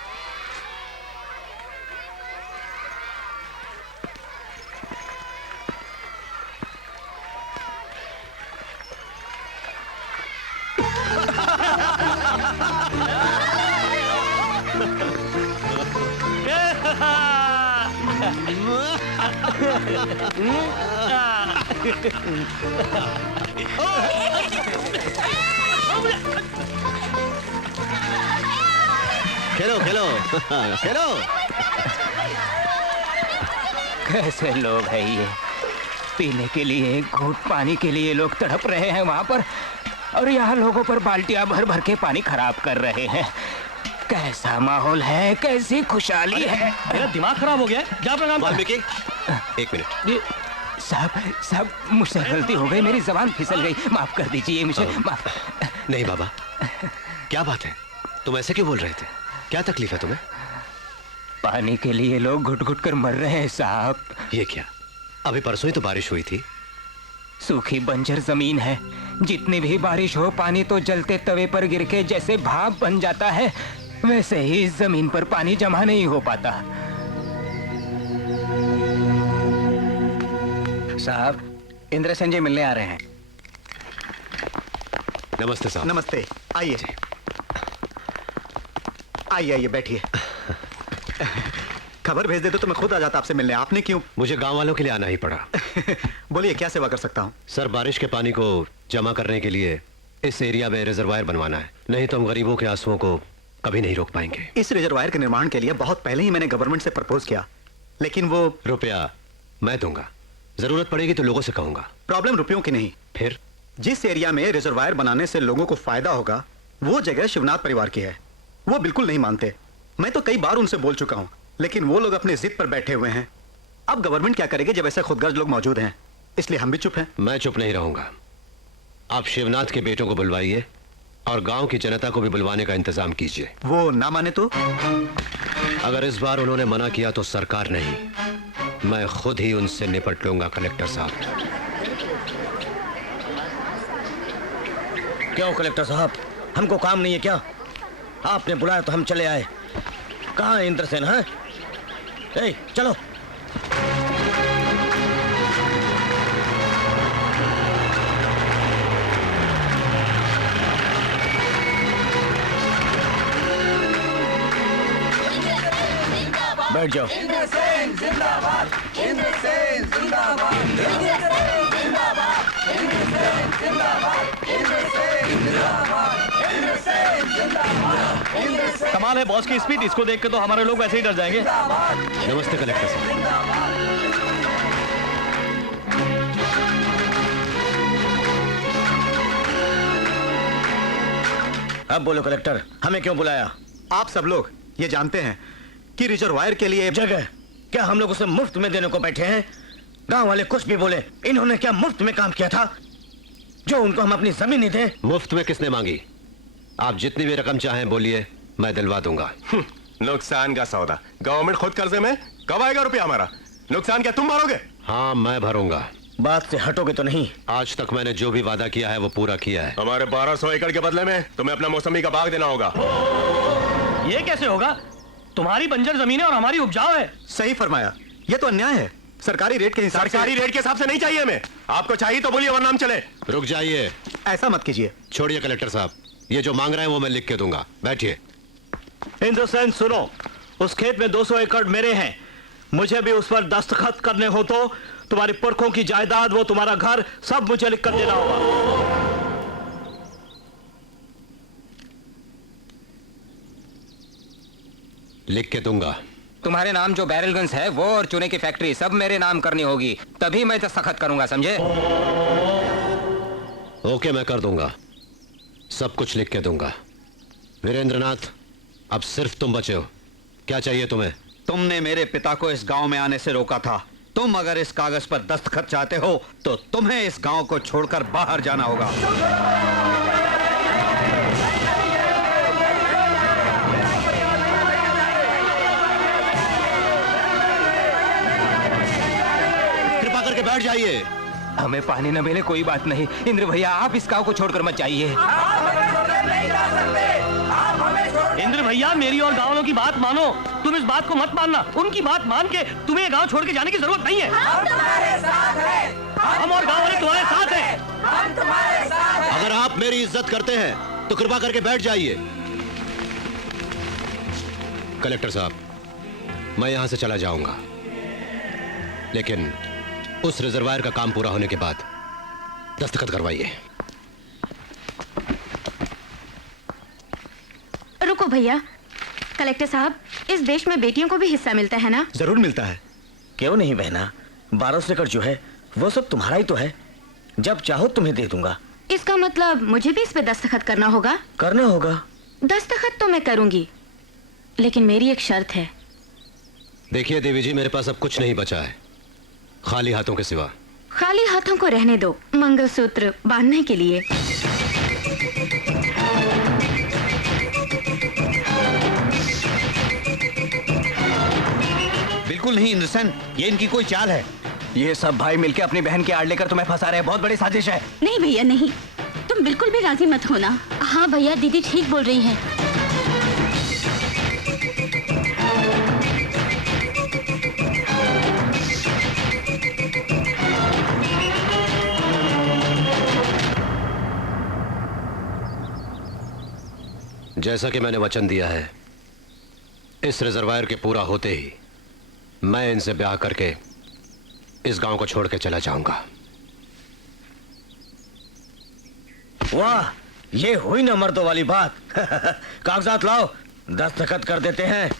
खेलो खेलो खेलो। कैसे लोग हैं ये? पीने के लिए, घूंट पानी के लिए लोग तड़प रहे हैं वहां पर, और यहाँ लोगों पर बाल्टियां भर भर के पानी खराब कर रहे हैं। कैसा माहौल है, कैसी खुशहाली है। मेरा दिमाग खराब हो गया है। क्या अपना नाम? एक मिनट। साहब मुझसे गलती हो गई, मेरी जबान फिसल गई, माफ कर दीजिए मुझे। माफ। नहीं बाबा, क्या बात है? तुम ऐसे क्यों बोल रहे थे? क्या तकलीफ है तुम्हें? पानी के लिए लोग घुट घुट कर मर रहे हैं साहब। ये क्या? अभी परसों ही तो बारिश हुई थी। सूखी बंजर जमीन है, जितनी भी बारिश हो पानी तो जलते तवे पर गिर के जैसे भाप बन जाता है, वैसे ही इस जमीन पर पानी जमा नहीं हो पाता। साहब, इंद्रसेन जी मिलने आ रहे हैं। नमस्ते साहब। नमस्ते, आइए आइए आइए, बैठिए। खबर भेज देते तो मैं खुद आ जाता आपसे मिलने। आपने क्यों? मुझे गांव वालों के लिए आना ही पड़ा। बोलिए, क्या सेवा कर सकता हूँ? सर, बारिश के पानी को जमा करने के लिए इस एरिया में रिजर्वायर बनवाना है, नहीं तो हम गरीबों के आंसुओं को कभी नहीं रोक पाएंगे। इस रिजर्वायर के निर्माण के लिए बहुत पहले ही मैंने गवर्नमेंट से प्रपोज किया, लेकिन वो रुपया मैं दूंगा, जरूरत पड़ेगी तो लोगों से कहूंगा। प्रॉब्लम रुपयों की नहीं, फिर जिस एरिया में रिजर्वायर बनाने से लोगों को फायदा होगा वो जगह शिवनाथ परिवार की है। वो बिल्कुल नहीं मानते। मैं तो कई बार उनसे बोल चुका हूं, लेकिन वो लोग अपनी जिद पर बैठे हुए हैं। अब गवर्नमेंट क्या करेगी जब ऐसे खुदगर्ज लोग मौजूद हैं, इसलिए हम भी चुप हैं। मैं चुप नहीं रहूंगा। आप शिवनाथ के बेटों को बुलवाइए और गांव की जनता को भी बुलवाने का इंतजाम कीजिए। वो ना माने तो? अगर इस बार उन्होंने मना किया तो सरकार नहीं, मैं खुद ही उनसे निपट लूंगा। कलेक्टर साहब। क्यों कलेक्टर साहब, हमको काम नहीं है क्या? आपने बुलाया तो हम चले आए। कहाँ है इंद्रसेन? है चलो। बैठ जाओ। इंद्रसेन जिंदाबाद, इंद्रसेन जिंदाबाद, इंद्रसेन जिंदाबाद, इंद्रसेन जिंदाबाद, इंद्रसेन जिंदाबाद, इंद्रसेन जिंदाबाद, इंद्रसेन। कमाल है बॉस की स्पीड, इसको देख के तो हमारे लोग वैसे ही डर जाएंगे। नमस्ते कलेक्टर साहब। अब बोलो कलेक्टर, हमें क्यों बुलाया? आप सब लोग ये जानते हैं कि रिजर्वायर के लिए जगह क्या हम लोग उसे मुफ्त में देने को बैठे हैं? गांव वाले कुछ भी बोले, इन्होंने क्या मुफ्त में काम किया था जो उनको हम अपनी जमीन नहीं दे? मुफ्त में किसने मांगी? आप जितनी भी रकम चाहें बोलिए, मैं दिलवा दूंगा। नुकसान का सौदा, गवर्नमेंट खुद कर्जे में, कब आएगा रुपया हमारा? नुकसान क्या तुम भरोगे? हाँ मैं भरूंगा। बात से हटोगे तो नहीं? आज तक मैंने जो भी वादा किया है वो पूरा किया है। हमारे 1200 एकड़ के बदले में तुम्हें अपना मौसमी का बाग देना होगा। ये कैसे होगा? तुम्हारी बंजर जमीन है और हमारी उपजाऊ है। सही फरमाया, ये तो अन्याय है। सरकारी रेट के हिसाब से। सरकारी रेट के हिसाब से नहीं चाहिए हमें। आपको चाहिए तो बोलिए वरना हम चले। रुक जाइए, ऐसा मत कीजिए। छोड़िए कलेक्टर साहब, ये जो मांग रहे हैं वो मैं लिख के दूंगा। बैठिए। इंद्रसेन सुनो, उस खेत में 200 एकड़ मेरे हैं। मुझे भी उस पर दस्तखत करने हो तो तुम्हारी पुरखों की जायदाद, वो तुम्हारा घर, सब मुझे लिख कर देना होगा। लिख के दूंगा। तुम्हारे नाम जो बैरलगंज है वो और चूने की फैक्ट्री सब मेरे नाम करनी होगी, तभी मैं दस्तखत करूंगा, समझे? ओके, मैं कर दूंगा, सब कुछ लिख के दूंगा। वीरेंद्रनाथ, अब सिर्फ तुम बचे हो। क्या चाहिए तुम्हें? तुमने मेरे पिता को इस गांव में आने से रोका था। तुम अगर इस कागज पर दस्तखत चाहते हो तो तुम्हें इस गांव को छोड़कर बाहर जाना होगा। कृपा करके बैठ जाइए। हमें पानी न मिले कोई बात नहीं, इंद्र भैया आप इस गांव को छोड़कर मत जाइए। इंद्र भैया, मेरी और गांव वालों की बात मानो, तुम इस बात को मत मानना। उनकी बात मान के तुम्हें गांव छोड़ के जाने की जरूरत नहीं है। हम तुम्हारे साथ हैं। हम और गांव वाले तुम्हारे साथ हैं। हम तुम्हारे साथ हैं। अगर आप मेरी इज्जत करते हैं तो कृपा करके बैठ जाइए। कलेक्टर साहब, मैं यहां से चला जाऊंगा, लेकिन उस रिजर्वायर का काम पूरा होने के बाद दस्तखत करवाइए। रुको भैया, कलेक्टर साहब, इस देश में बेटियों को भी हिस्सा मिलता है ना? जरूर मिलता है। क्यों नहीं बहना, 1200 एकड़ जो है वो सब तुम्हारा ही तो है। जब चाहो तुम्हें दे दूंगा। इसका मतलब मुझे भी इस पे दस्तखत करना होगा? करना होगा। दस्तखत तो मैं करूंगी, लेकिन मेरी एक शर्त है। देखिए देवी जी, मेरे पास अब कुछ नहीं बचा है खाली हाथों के सिवा। खाली हाथों को रहने दो, मंगलसूत्र बांधने के लिए। बिल्कुल नहीं इंद्रसेन, ये इनकी कोई चाल है। ये सब भाई मिलके अपनी बहन की आड़ लेकर तुम्हें फंसा रहे हैं, बहुत बड़ी साजिश है। नहीं भैया नहीं, तुम बिल्कुल भी राजी मत होना। हाँ भैया, दीदी ठीक बोल रही हैं। जैसा कि मैंने वचन दिया है, इस रिजर्वायर के पूरा होते ही मैं इनसे ब्याह करके इस गांव को छोड़ के चला जाऊंगा। वाह, ये हुई ना मर्दों वाली बात। कागजात लाओ, दस्तखत कर देते हैं।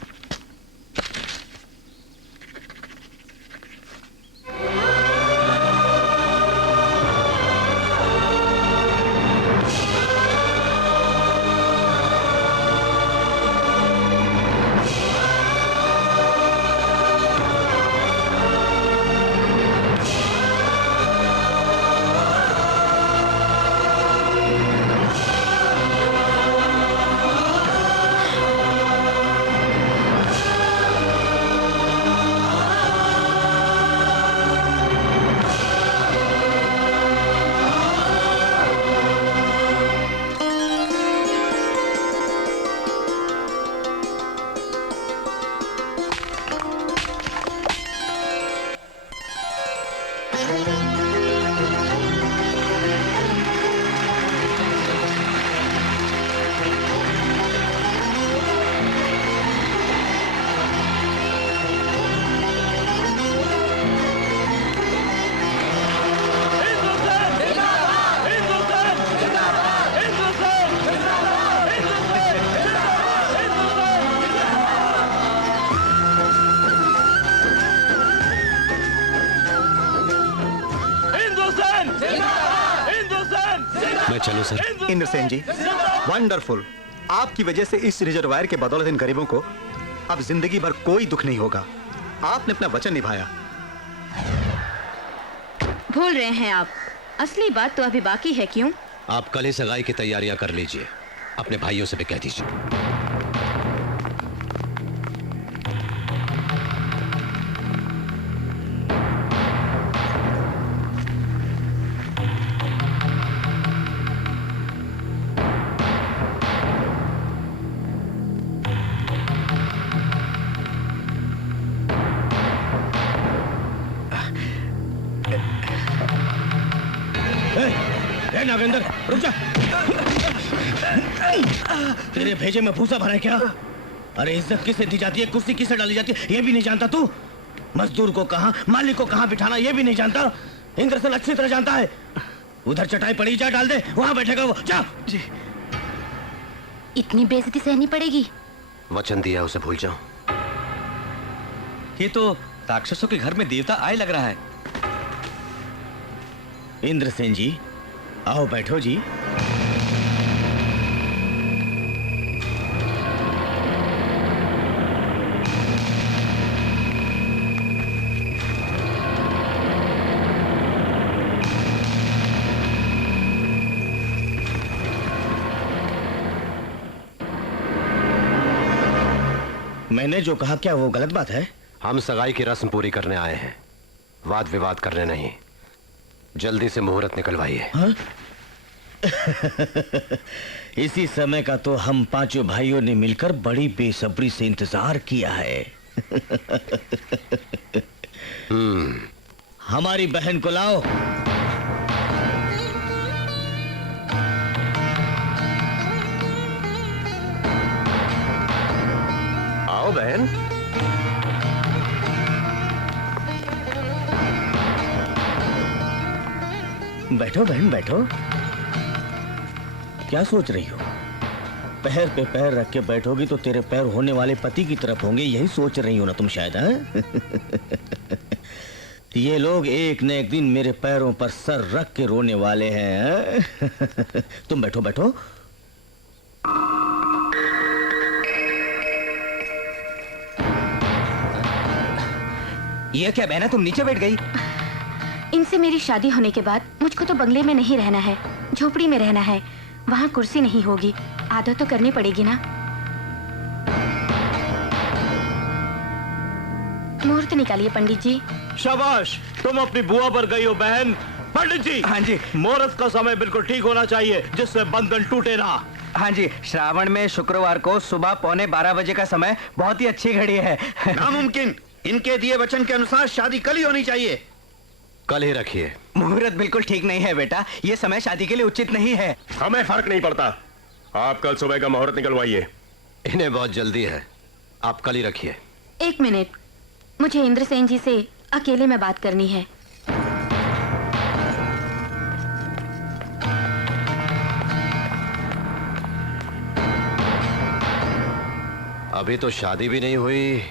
मैं चलूं सर? इंद्रसेन जी, वंडरफुल। आपकी वजह से इस रिजर्वायर के बदौलत इन गरीबों को अब जिंदगी भर कोई दुख नहीं होगा। आपने अपना वचन निभाया। भूल रहे हैं आप, असली बात तो अभी बाकी है। क्यों? आप कल ही सगाई की तैयारियां कर लीजिए, अपने भाइयों से भी कह दीजिए। नागेंद्र, रुक जा। तेरे भेजे में भूसा भरा है क्या? अरे इज्जत किसे दी जाती है, कुर्सी किसे डाली जाती है, ये भी नहीं जानता तू? मजदूर को कहाँ, मालिक को कहाँ बिठाना, ये भी नहीं जानता? इंद्रसेन अच्छी तरह जानता है। उधर चटाई पड़ी, जा डाल दे, वहां बैठेगा वो। जा। जी। इतनी बेइज्जती सहनी पड़ेगी? वचन दिया उसे भूल जाओ। ये तो राक्षसों के घर में देवता आए लग रहा है। इंद्रसेन जी, आओ बैठो जी। मैंने जो कहा क्या वो गलत बात है? हम सगाई की रस्म पूरी करने आए हैं, वाद विवाद करने नहीं। जल्दी से मुहूर्त निकलवाइए। इसी समय का तो हम पांचों भाइयों ने मिलकर बड़ी बेसब्री से इंतजार किया है। हमारी बहन को लाओ। आओ बहन। बैठो बहन बैठो। क्या सोच रही हो? पैर पे पैर रख के बैठोगी तो तेरे पैर होने वाले पति की तरफ होंगे, यही सोच रही हो ना तुम शायद? ये लोग एक न एक दिन मेरे पैरों पर सर रख के रोने वाले हैं। तुम बैठो बैठो। ये क्या बहना, तुम नीचे बैठ गई? इनसे मेरी शादी होने के बाद मुझको तो बंगले में नहीं रहना है, झोपड़ी में रहना है। वहाँ कुर्सी नहीं होगी, आदत तो करनी पड़ेगी ना। मुहूर्त निकालिए पंडित जी। शाबाश, तुम अपनी बुआ पर गई हो बहन। पंडित जी। हाँ जी। मुहूर्त का समय बिल्कुल ठीक होना चाहिए, जिससे बंधन टूटे ना। हाँ जी, श्रावण में शुक्रवार को सुबह 11:15 बजे का समय बहुत ही अच्छी घड़ी है। नामुमकिन। इनके दिए वचन के अनुसार शादी कल ही होनी चाहिए। कल ही रखिए। मुहूर्त बिल्कुल ठीक नहीं है बेटा, ये समय शादी के लिए उचित नहीं है। हमें फर्क नहीं पड़ता, आप कल सुबह का मुहूर्त निकलवाइए। इन्हें बहुत जल्दी है, आप कल ही रखिए। एक मिनट, मुझे इंद्रसेन जी से अकेले में बात करनी है। अभी तो शादी भी नहीं हुई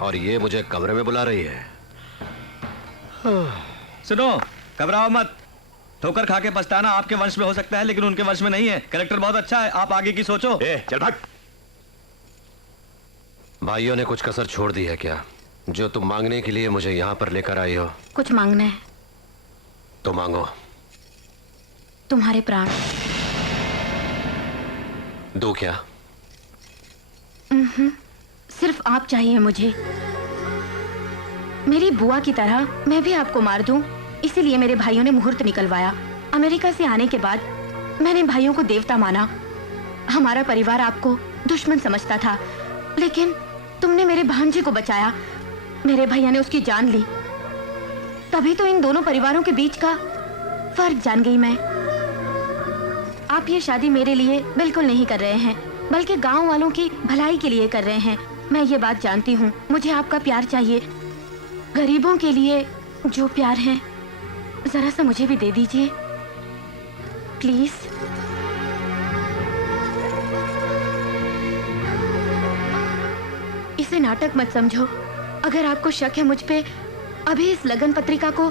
और ये मुझे कमरे में बुला रही है। सुनो, घबराओ मत। ठोकर खा के पछताना आपके वंश में हो सकता है, लेकिन उनके वंश में नहीं है। कैरेक्टर बहुत अच्छा है, आप आगे की सोचो। चल भाग। भाइयों ने कुछ कसर छोड़ दी है क्या, जो तुम मांगने के लिए मुझे यहाँ पर लेकर आई हो? कुछ मांगना है तो मांगो। तुम्हारे प्राण। दो क्या? सिर्फ आप चाहिए मुझे। मेरी बुआ की तरह मैं भी आपको मार दूं, इसीलिए मेरे भाइयों ने मुहूर्त निकलवाया। अमेरिका से आने के बाद मैंने भाइयों को देवता माना। हमारा परिवार आपको दुश्मन समझता था, लेकिन तुमने मेरे भांजे को बचाया। मेरे भैया ने उसकी जान ली, तभी तो इन दोनों परिवारों के बीच का फर्क जान गई मैं। आप ये शादी मेरे लिए बिल्कुल नहीं कर रहे हैं, बल्कि गांव वालों की भलाई के लिए कर रहे हैं। मैं ये बात जानती हूँ। मुझे आपका प्यार चाहिए। गरीबों के लिए जो प्यार है, जरा सा मुझे भी दे दीजिए प्लीज। इसे नाटक मत समझो। अगर आपको शक है मुझ पे, अभी इस लगन पत्रिका को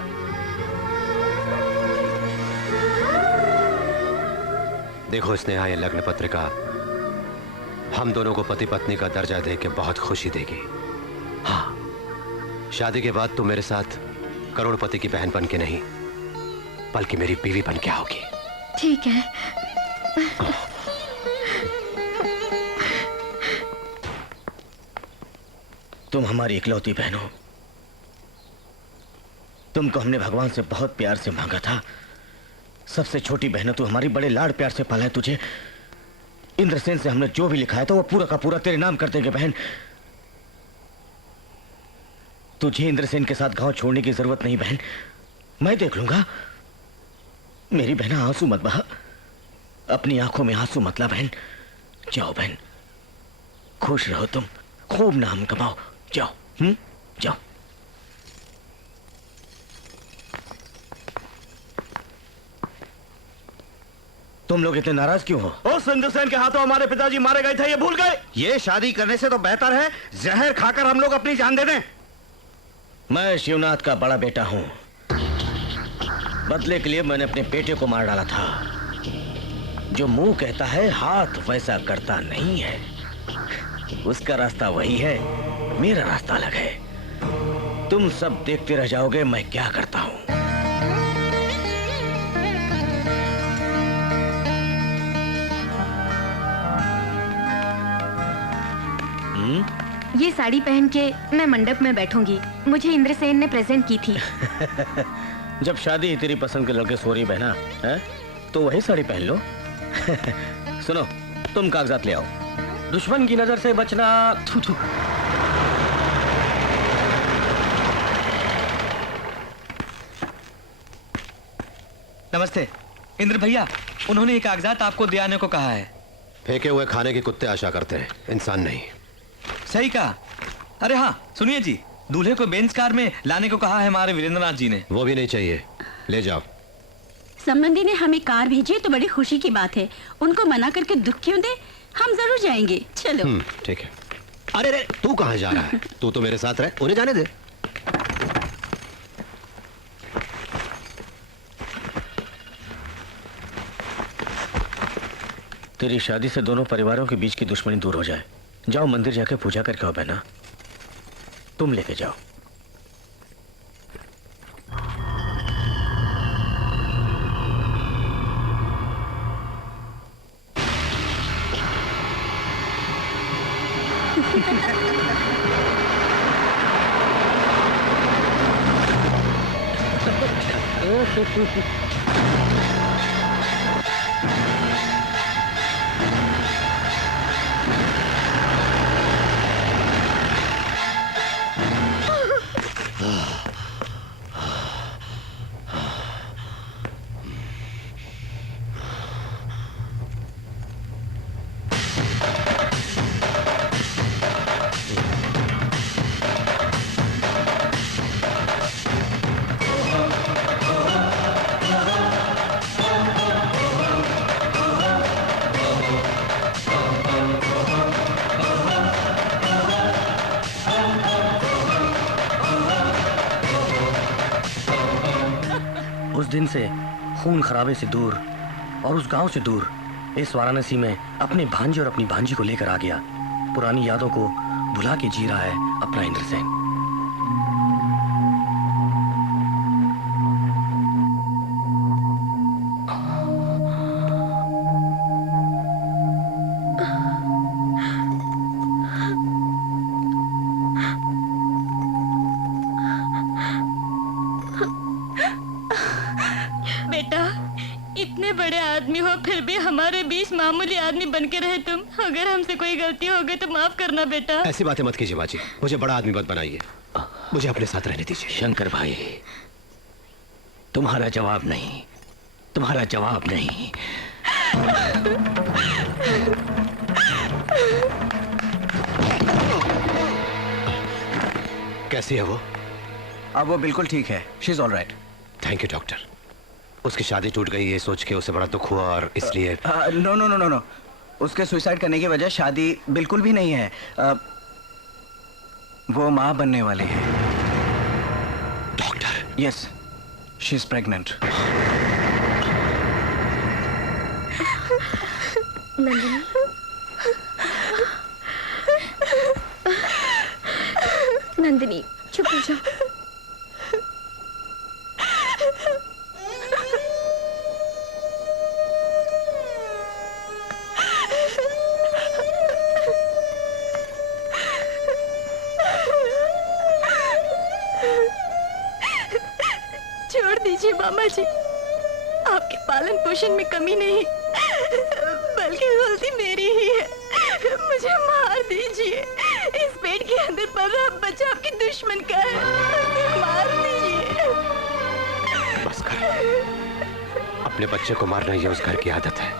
देखो स्नेहा, ये लग्न पत्रिका हम दोनों को पति पत्नी का दर्जा देके बहुत खुशी देगी। हाँ, शादी के बाद तुम मेरे साथ करोड़पति की बहन बन के नहीं, बल्कि मेरी बीवी बन के आओगी। ठीक है। तुम हमारी इकलौती बहन हो। तुमको हमने भगवान से बहुत प्यार से मांगा था। सबसे छोटी बहन तू हमारी, बड़े लाड़ प्यार से पाला है तुझे। इंद्रसेन से हमने जो भी लिखा है तो वो पूरा का पूरा तेरे नाम कर देंगे बहन। तुझे इंद्रसेन के साथ गांव छोड़ने की जरूरत नहीं बहन, मैं देख लूंगा। मेरी बहन आंसू मत बहा, अपनी आंखों में आंसू मत ला बहन। जाओ बहन, खुश रहो तुम, खूब नाम कमाओ। जाओ, जाओ। तुम लोग इतने नाराज क्यों हो? उस इंद्रसेन के हाथों हमारे पिताजी मारे गए थे, ये भूल गए? ये शादी करने से तो बेहतर है जहर खाकर हम लोग अपनी जान दे दें। मैं शिवनाथ का बड़ा बेटा हूं। बदले के लिए मैंने अपने बेटे को मार डाला था। जो मुंह कहता है हाथ वैसा करता नहीं है। उसका रास्ता वही है, मेरा रास्ता अलग है। तुम सब देखते रह जाओगे मैं क्या करता हूं। ये साड़ी पहन के मैं मंडप में बैठूंगी। मुझे इंद्रसेन ने प्रेजेंट की थी। जब शादी तेरी पसंद के लड़के सो रही बहना है, तो वही साड़ी पहन लो। सुनो, तुम कागजात ले आओ। दुश्मन की नजर से बचना। थू थू। नमस्ते इंद्र भैया, उन्होंने ये कागजात आपको दे आने को कहा है। फेंके हुए खाने के कुत्ते आशा करते हैं, इंसान नहीं। सही कहा। अरे हाँ सुनिए जी, दूल्हे को बेंच कार में लाने को कहा है हमारे वीरेंद्रनाथ जी ने। वो भी नहीं चाहिए, ले जाओ। संबंधी ने हमें कार भेजी तो बड़ी खुशी की बात है। उनको मना करके दुख क्यों दे, हम जरूर जाएंगे। चलो। ठीक है। अरे रे, तू कहाँ जा रहा है? तू तो मेरे साथ रह, उन्हें जाने दे। तेरी शादी से दोनों परिवारों के बीच की दुश्मनी दूर हो जाए। जाओ मंदिर जाके पूजा करके आओ बहना। तुम लेके जाओ। उस दिन से खून खराबे से दूर और उस गांव से दूर इस वाराणसी में अपने भांजे और अपनी भांजी को लेकर आ गया। पुरानी यादों को भुला के जी रहा है अपना इंद्रसेन। बेटा, इतने बड़े आदमी हो फिर भी हमारे बीच मामूली आदमी बन के रहे तुम। अगर हमसे कोई गलती हो गई तो माफ करना बेटा। ऐसी बातें मत कीजिए माँ जी, मुझे बड़ा आदमी मत बनाइए, मुझे अपने साथ रहने दीजिए। शंकर भाई, तुम्हारा जवाब नहीं, तुम्हारा जवाब नहीं। कैसी है वो? अब वो बिल्कुल ठीक है, she is all right. Thank you doctor. उसकी शादी टूट गई ये सोच के उसे बड़ा दुख हुआ और इसलिए no no no no no, उसके सुसाइड करने की वजह शादी बिल्कुल भी नहीं है। वो माँ बनने वाली है। Doctor? Yes, she is pregnant. Nandini, Nandini चुप हो जाओ। छोड़ दीजिए मामा जी, आपके पालन पोषण में कमी नहीं बल्कि गलती मेरी ही है। मुझे मार दीजिए। इस पेट के अंदर पल रहा बच्चा आपके दुश्मन का है, उसे मार दीजिए। बस कर, अपने बच्चे को मारना ये उस घर की आदत है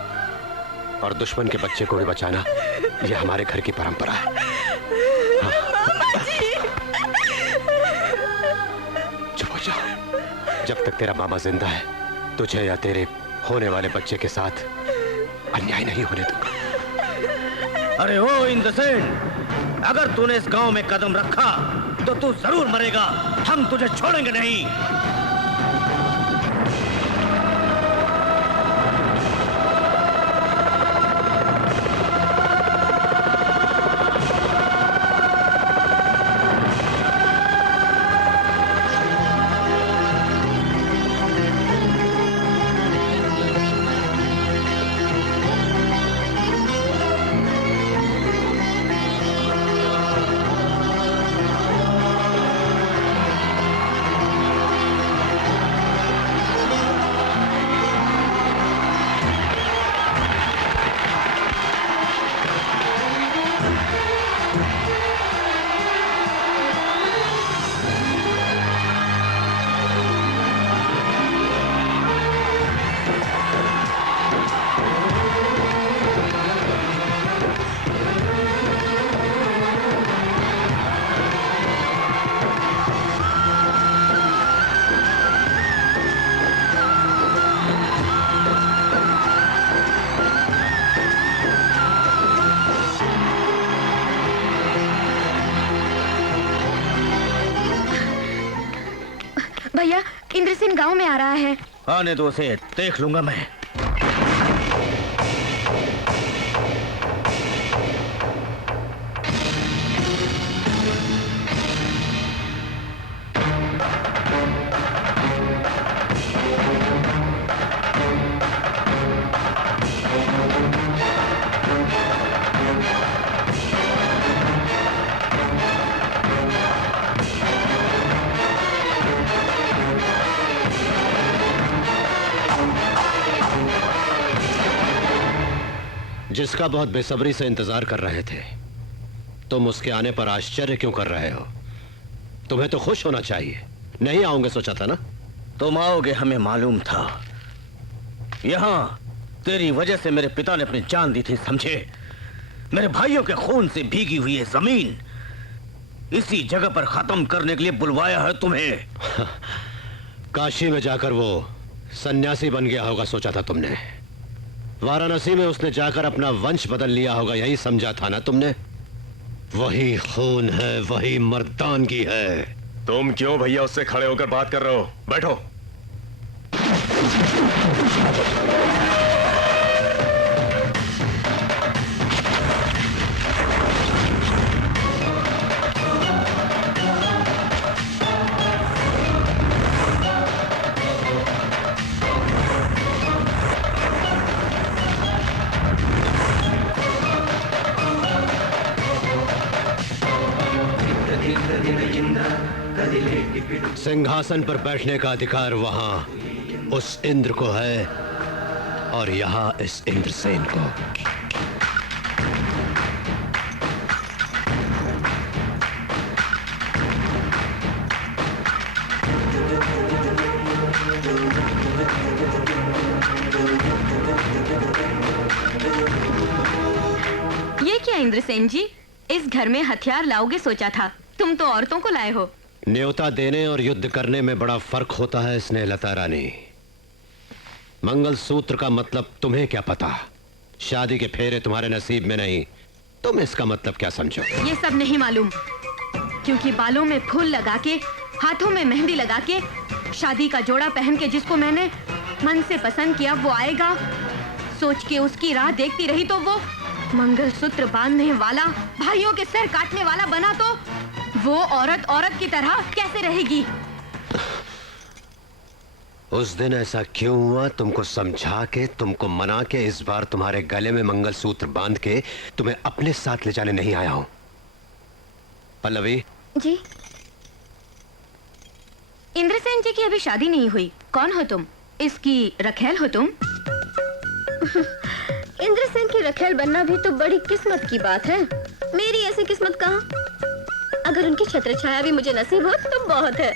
और दुश्मन के बच्चे को भी बचाना ये हमारे घर की परंपरा है। मामा जी, चुप हो जाओ। जब तक तेरा मामा जिंदा है तुझे या तेरे होने वाले बच्चे के साथ अन्याय नहीं होने दूंगा। अरे ओ इंद्रसेन, अगर तूने इस गांव में कदम रखा तो तू जरूर मरेगा। हम तुझे छोड़ेंगे नहीं। भैया, इंद्रसेन गांव में आ रहा है। आने दो उसे, देख लूंगा मैं। जिसका बहुत बेसब्री से इंतजार कर रहे थे, तुम उसके आने पर आश्चर्य क्यों कर रहे हो? तुम्हें तो खुश होना चाहिए। नहीं आओगे सोचा था ना? तुम आओगे हमें मालूम था। यहां तेरी वजह से मेरे पिता ने अपनी जान दी थी, समझे? मेरे भाइयों के खून से भीगी हुई है जमीन इसी जगह पर खत्म करने के लिए बुलवाया है तुम्हें। काशी में जाकर वो सन्यासी बन गया होगा सोचा था तुमने। वाराणसी में उसने जाकर अपना वंश बदल लिया होगा, यही समझा था ना तुमने? वही खून है, वही मर्दानगी है। तुम क्यों भैया उससे खड़े होकर बात कर रहे हो? बैठो। सिंहासन पर बैठने का अधिकार वहां उस इंद्र को है और यहां इस इंद्रसेन को। ये क्या इंद्रसेन जी, इस घर में हथियार लाओगे सोचा था, तुम तो औरतों को लाए हो। न्योता देने और युद्ध करने में बड़ा फर्क होता है स्नेहलता रानी। मंगलसूत्र का मतलब तुम्हें क्या पता? शादी के फेरे तुम्हारे नसीब में नहीं, तुम इसका मतलब क्या समझो? ये सब नहीं मालूम, क्योंकि बालों में फूल लगा के, हाथों में मेहंदी लगा के, शादी का जोड़ा पहन के जिसको मैंने मन से पसंद किया वो आएगा, सोच के उसकी राह देखती रही तो वो मंगलसूत्र बांधने वाला, भाइयों के सर काटने वाला बना तो वो औरत औरत की तरह कैसे रहेगी? उस दिन ऐसा क्यों हुआ? तुमको समझा के, तुमको मना के, इस बार तुम्हारे गले में मंगलसूत्र बांध के तुम्हें अपने साथ ले जाने नहीं आया हूं। पल्लवी जी। इंद्रसेन जी की अभी शादी नहीं हुई, कौन हो तुम? इसकी रखेल हो तुम? इंद्रसेन की रखेल बनना भी तो बड़ी किस्मत की बात है। मेरी ऐसी किस्मत कहाँ? अगर उनकी छत्र छाया भी मुझे नसीब हो तो बहुत है।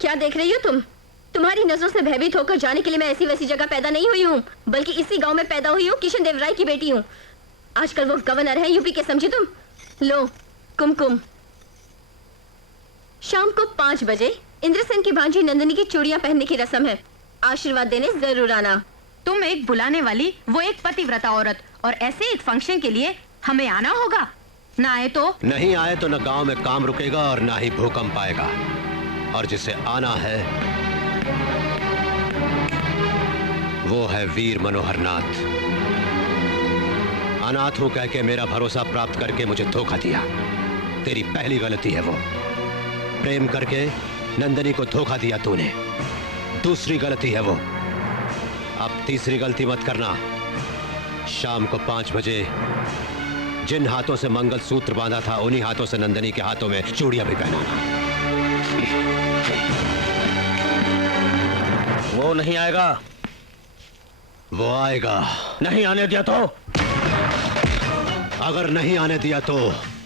क्या देख रही हो तुम? तुम्हारी नजरों से भयभीत होकर जाने के लिए मैं ऐसी वैसी जगह पैदा नहीं हुई हूँ, बल्कि इसी गांव में पैदा हुई हूँ। किशन देव राय की बेटी हूँ। आजकल वो गवर्नर है यूपी के, समझी तुम? लो कुमकुम। शाम को 5 बजे इंद्रसेन की भांजी नंदिनी की चूड़ियां पहनने की रस्म है। आशीर्वाद देने जरूर आना। तुम एक बुलाने वाली, वो एक पतिव्रता औरत, और ऐसे एक फंक्शन के लिए हमें आना होगा? ना आए तो? नहीं आए तो न गांव में काम रुकेगा और ना ही भूकंप आएगा। और जिसे आना है वो है वीर मनोहर नाथ। अनाथ हूं कह के मेरा भरोसा प्राप्त करके मुझे धोखा दिया, तेरी पहली गलती है वो। प्रेम करके नंदिनी को धोखा दिया तूने, दूसरी गलती है वो। अब तीसरी गलती मत करना। शाम को 5 बजे जिन हाथों से मंगलसूत्र बांधा था उन्हीं हाथों से नंदिनी के हाथों में चूड़ियां भी पहनाना। वो नहीं आएगा। वो आएगा। नहीं आने दिया तो? अगर नहीं आने दिया तो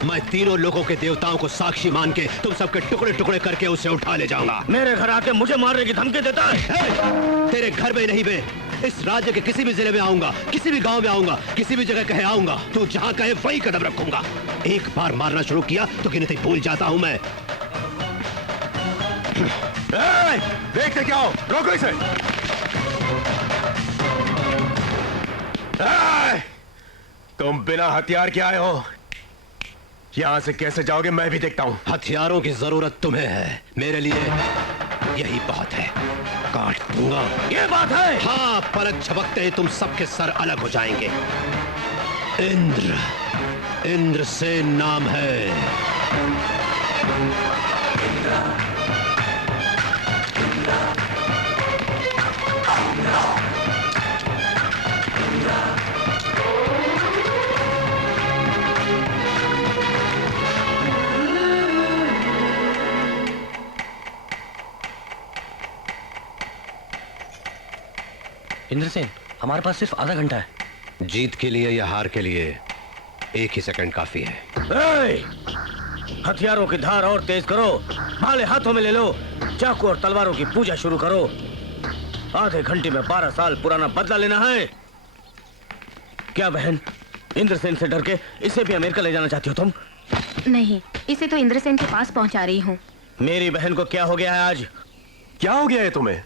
मैं तीनों लोगों के देवताओं को साक्षी मान के तुम सबके टुकड़े टुकड़े करके उसे उठा ले जाऊंगा। मेरे घर आके मुझे मारने की धमकी देता है? तेरे घर में नहीं, बे इस राज्य के किसी भी जिले में आऊंगा, किसी भी गांव में आऊंगा, किसी भी जगह कहे आऊंगा, तू जहां कहे वही कदम रखूंगा। एक बार मारना शुरू किया तो गिनती भूल जाता हूं मैं। देखते क्या हो, रोको इसे। तुम बिना हथियार के आए हो, यहां से कैसे जाओगे मैं भी देखता हूं। हथियारों की जरूरत तुम्हें है, मेरे लिए यही बहुत है। काट दूंगा। ये बात है? हाँ, पलक झपकते ही तुम सबके सर अलग हो जाएंगे। इंद्रसेन नाम है। इंद्रसेन, हमारे पास सिर्फ आधा घंटा है। जीत के लिए या हार के लिए 1 ही सेकंड काफी है। हथियारों की धार और तेज करो, भाले हाथों में ले लो, चाकू और तलवारों की पूजा शुरू करो। आधे घंटे में 12 साल पुराना बदला लेना है। क्या बहन, इंद्रसेन से डर के इसे भी अमेरिका ले जाना चाहती हो तुम? नहीं, इसे तो इंद्रसेन के पास पहुंचा रही हूँ। मेरी बहन को क्या हो गया है आज? क्या हो गया है तुम्हें?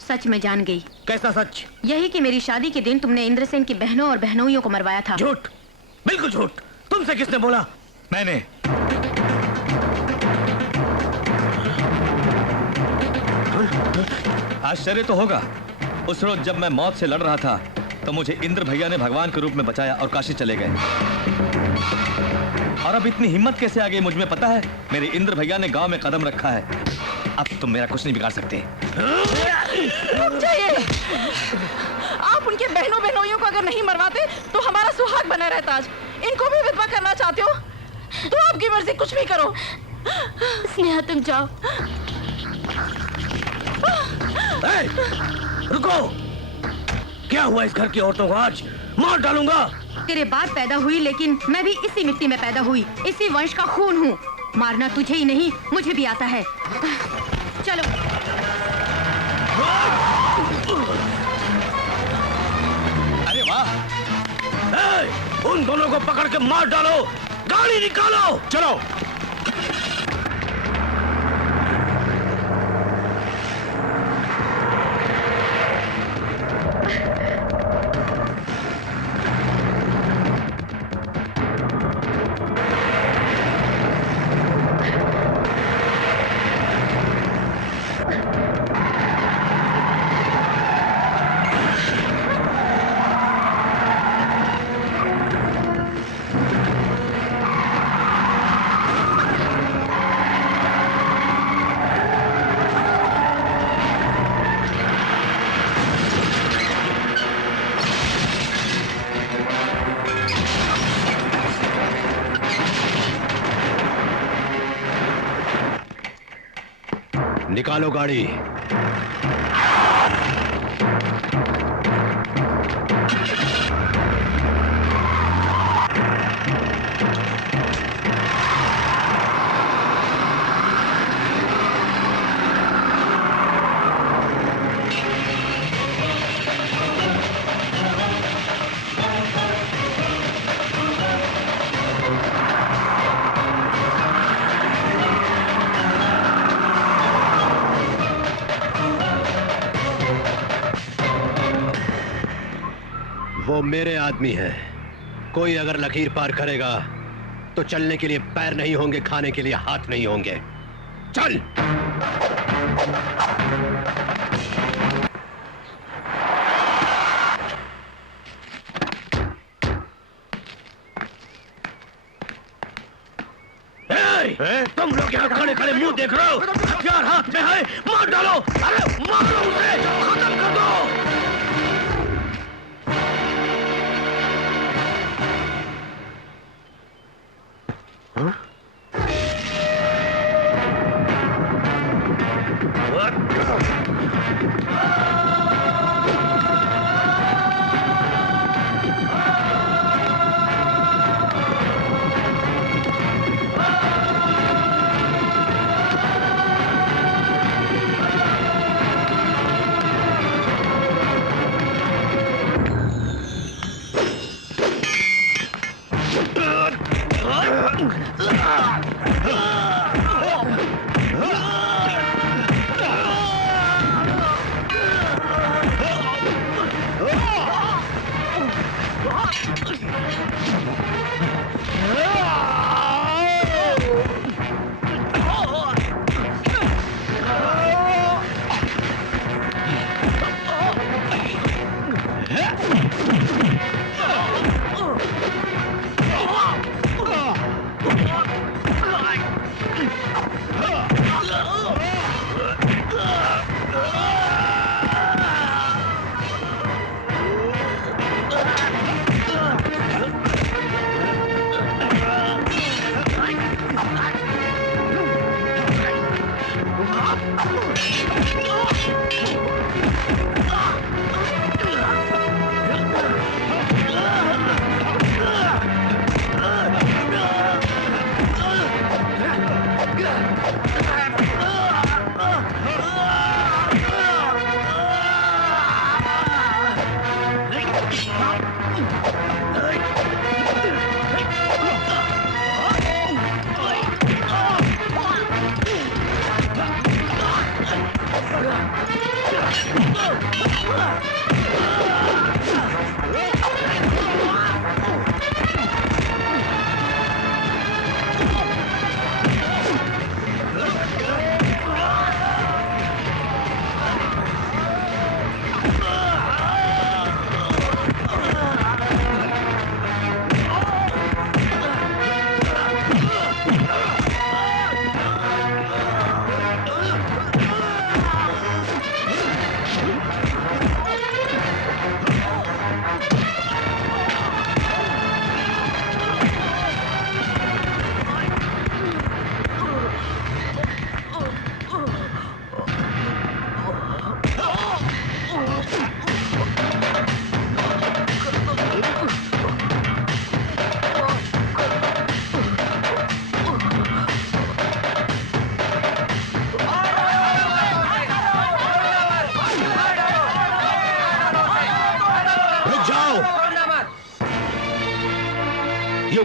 सच में जान गई। कैसा सच? यही कि मेरी शादी के दिन तुमने इंद्रसेन की बहनों और बहनोइयों को मरवाया था। झूठ, बिल्कुल झूठ। तुमसे किसने बोला? मैंने। आश्चर्य तो होगा, उस रोज जब मैं मौत से लड़ रहा था तो मुझे इंद्र भैया ने भगवान के रूप में बचाया और काशी चले गए। और अब इतनी हिम्मत कैसे आ गई मुझ में पता है? मेरे इंद्र भैया ने गांव में कदम रखा है। अब तुम मेरा कुछ नहीं बिगाड़ सकते। रुक जाइए। आप उनके बहनों बहनोइयों को अगर नहीं मरवाते तो हमारा सुहाग बना रहता आज। इनको भी विधवा करना चाहते हो तो आपकी मर्जी, कुछ भी करो। स्नेहा तुम जाओ। रुको, क्या हुआ इस घर की औरतों को? आज मार डालूंगा। तेरे बाप पैदा हुई लेकिन मैं भी इसी मिट्टी में पैदा हुई, इसी वंश का खून हूँ। मारना तुझे ही नहीं मुझे भी आता है। चलो। अरे वाह, उन दोनों को पकड़ के मार डालो। गाड़ी निकालो। चलो। निकालो गाड़ी। वो मेरे आदमी हैं। कोई अगर लकीर पार करेगा तो चलने के लिए पैर नहीं होंगे, खाने के लिए हाथ नहीं होंगे। चल। तुम लोग यहाँ खड़े खड़े मुंह देख रहे हो? हथियार हाथ में है, मार डालो। अरे मारो उसे, खत्म कर दो।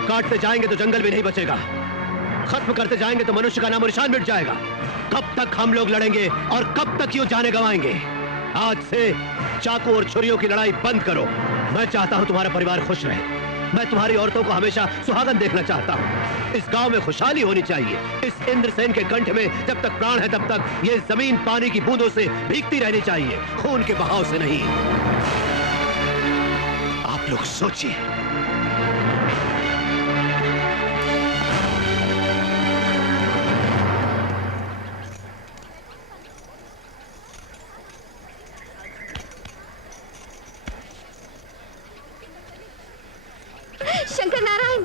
काटते जाएंगे तो जंगल भी नहीं बचेगा, खत्म करते जाएंगे तो मनुष्य का नामो निशान मिट जाएगा। कब तक हम लोग लड़ेंगे और कब तक यूं जाने गंवाएंगे? आज से चाकू और छुरियों की लड़ाई बंद करो। मैं चाहता हूं तुम्हारा परिवार खुश रहे। मैं तुम्हारी औरतों को हमेशा सुहागन देखना चाहता हूं। इस गांव में खुशहाली होनी चाहिए। इस इंद्रसेन के कंठ में जब तक प्राण है तब तक ये जमीन पानी की बूंदों से भीगती रहनी चाहिए, खून के बहाव से नहीं। आप लोग सोचिए। शंकर नारायण,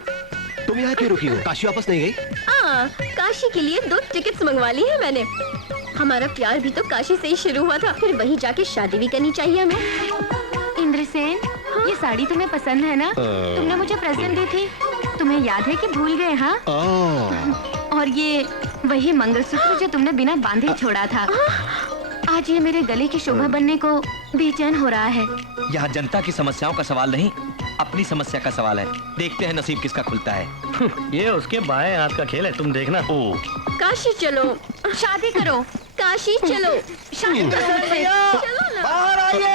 तुम यहाँ क्यों रुकी हो? काशी वापस नहीं गई? काशी के लिए 2 टिकट्स मंगवा ली है मैंने। हमारा प्यार भी तो काशी से ही शुरू हुआ था, फिर वहीं जाके शादी भी करनी चाहिए हमें। इंद्रसेन, ये साड़ी तुम्हें पसंद है ना? तुमने मुझे प्रेजेंट दी थी, तुम्हें याद है कि भूल गए? हाँ। और ये वही मंगलसूत्र जो तुमने बिना बांधे छोड़ा था। आज ये मेरे गले की शोभा बनने को बेचैन हो रहा है। यहाँ जनता की समस्याओं का सवाल नहीं, अपनी समस्या का सवाल है। देखते हैं नसीब किसका खुलता है। ये उसके बाएं हाथ का खेल है, तुम देखना। काशी चलो, शादी करो। काशी चलो, शादी करो। चलो ना। बाहर आइए।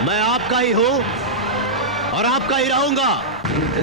मैं आपका ही हूं और आपका ही रहूंगा। इंद्र